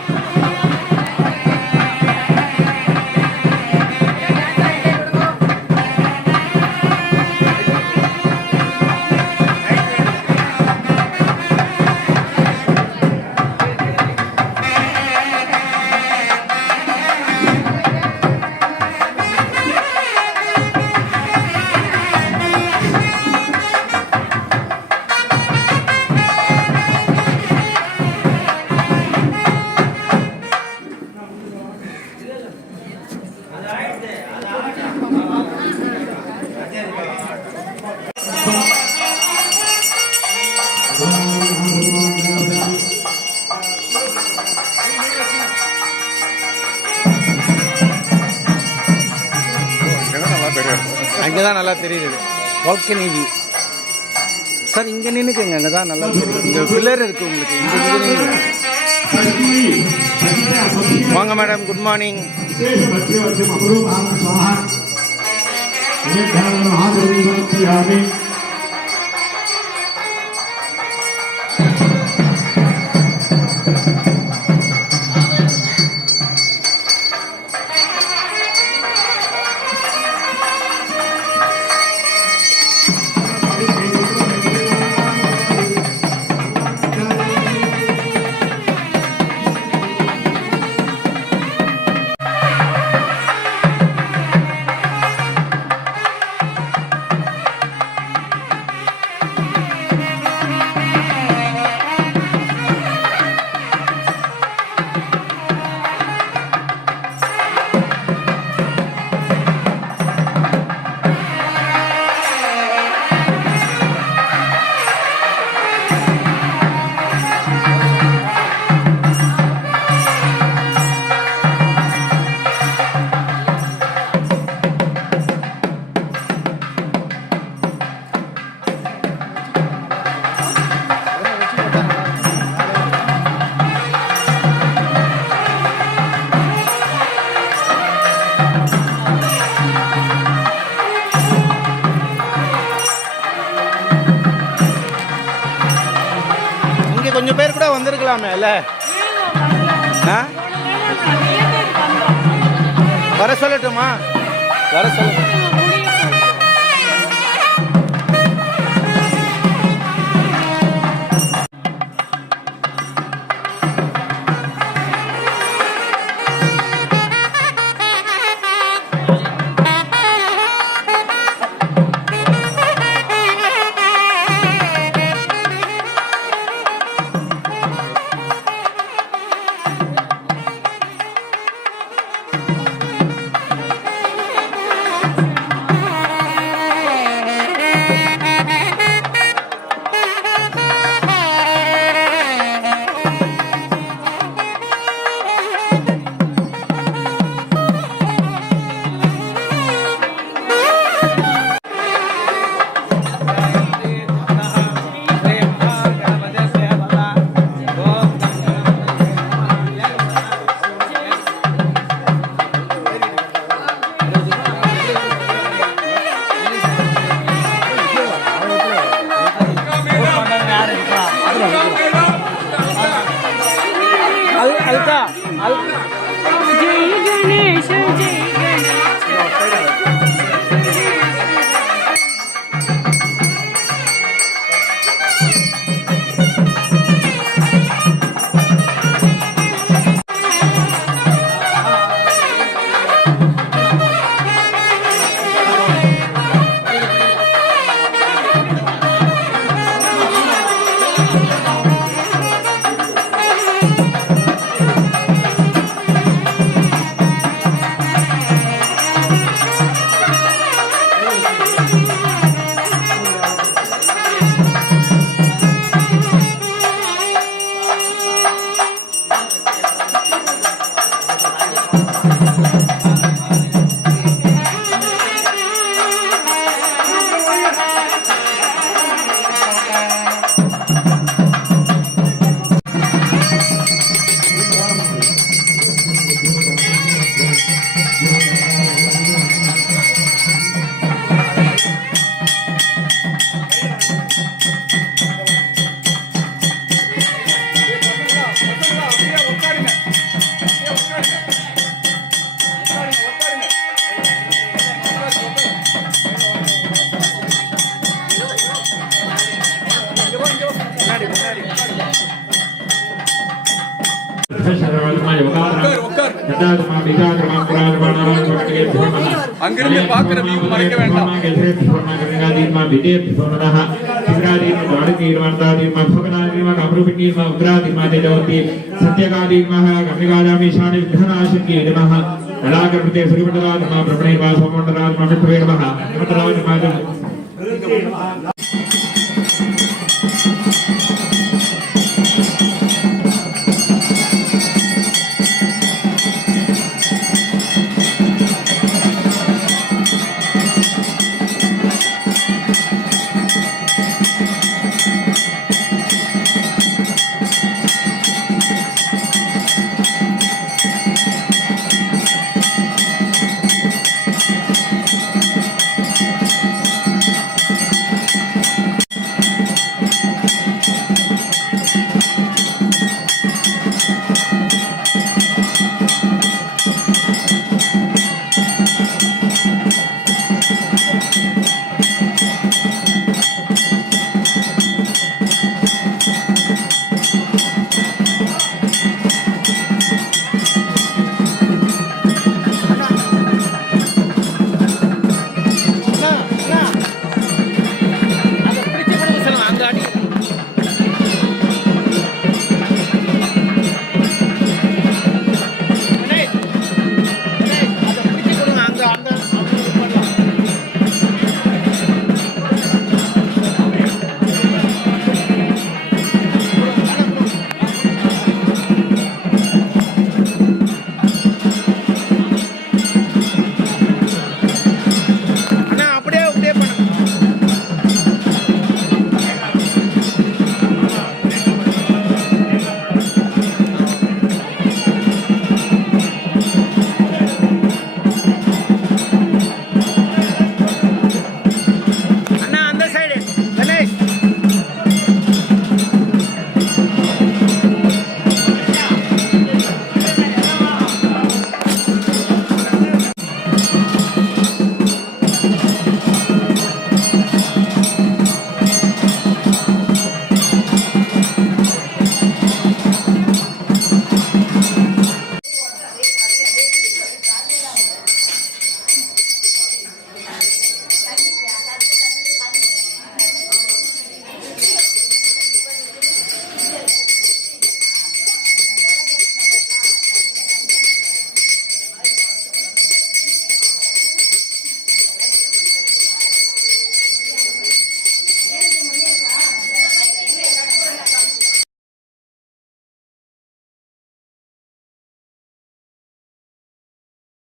அங்கே தான் நல்லா தெரியுது வால்கனி வியூ. சார் இங்கே நின்றுக்குங்க, அங்கே தான் நல்லா தெரியும். இங்கே பில்லர் இருக்குது உங்களுக்கு, இங்கே நின்று. வாங்க மேடம், குட் மார்னிங். கொஞ்சம் பேர் கூட வந்திருக்கலாமே இல்ல? வர சொல்லட்டுமா? வர சொல்லுங்க. அங்கிருந்து பார்க்கிற வியூ மறைக்க வேண்டாம். நரசிம்ம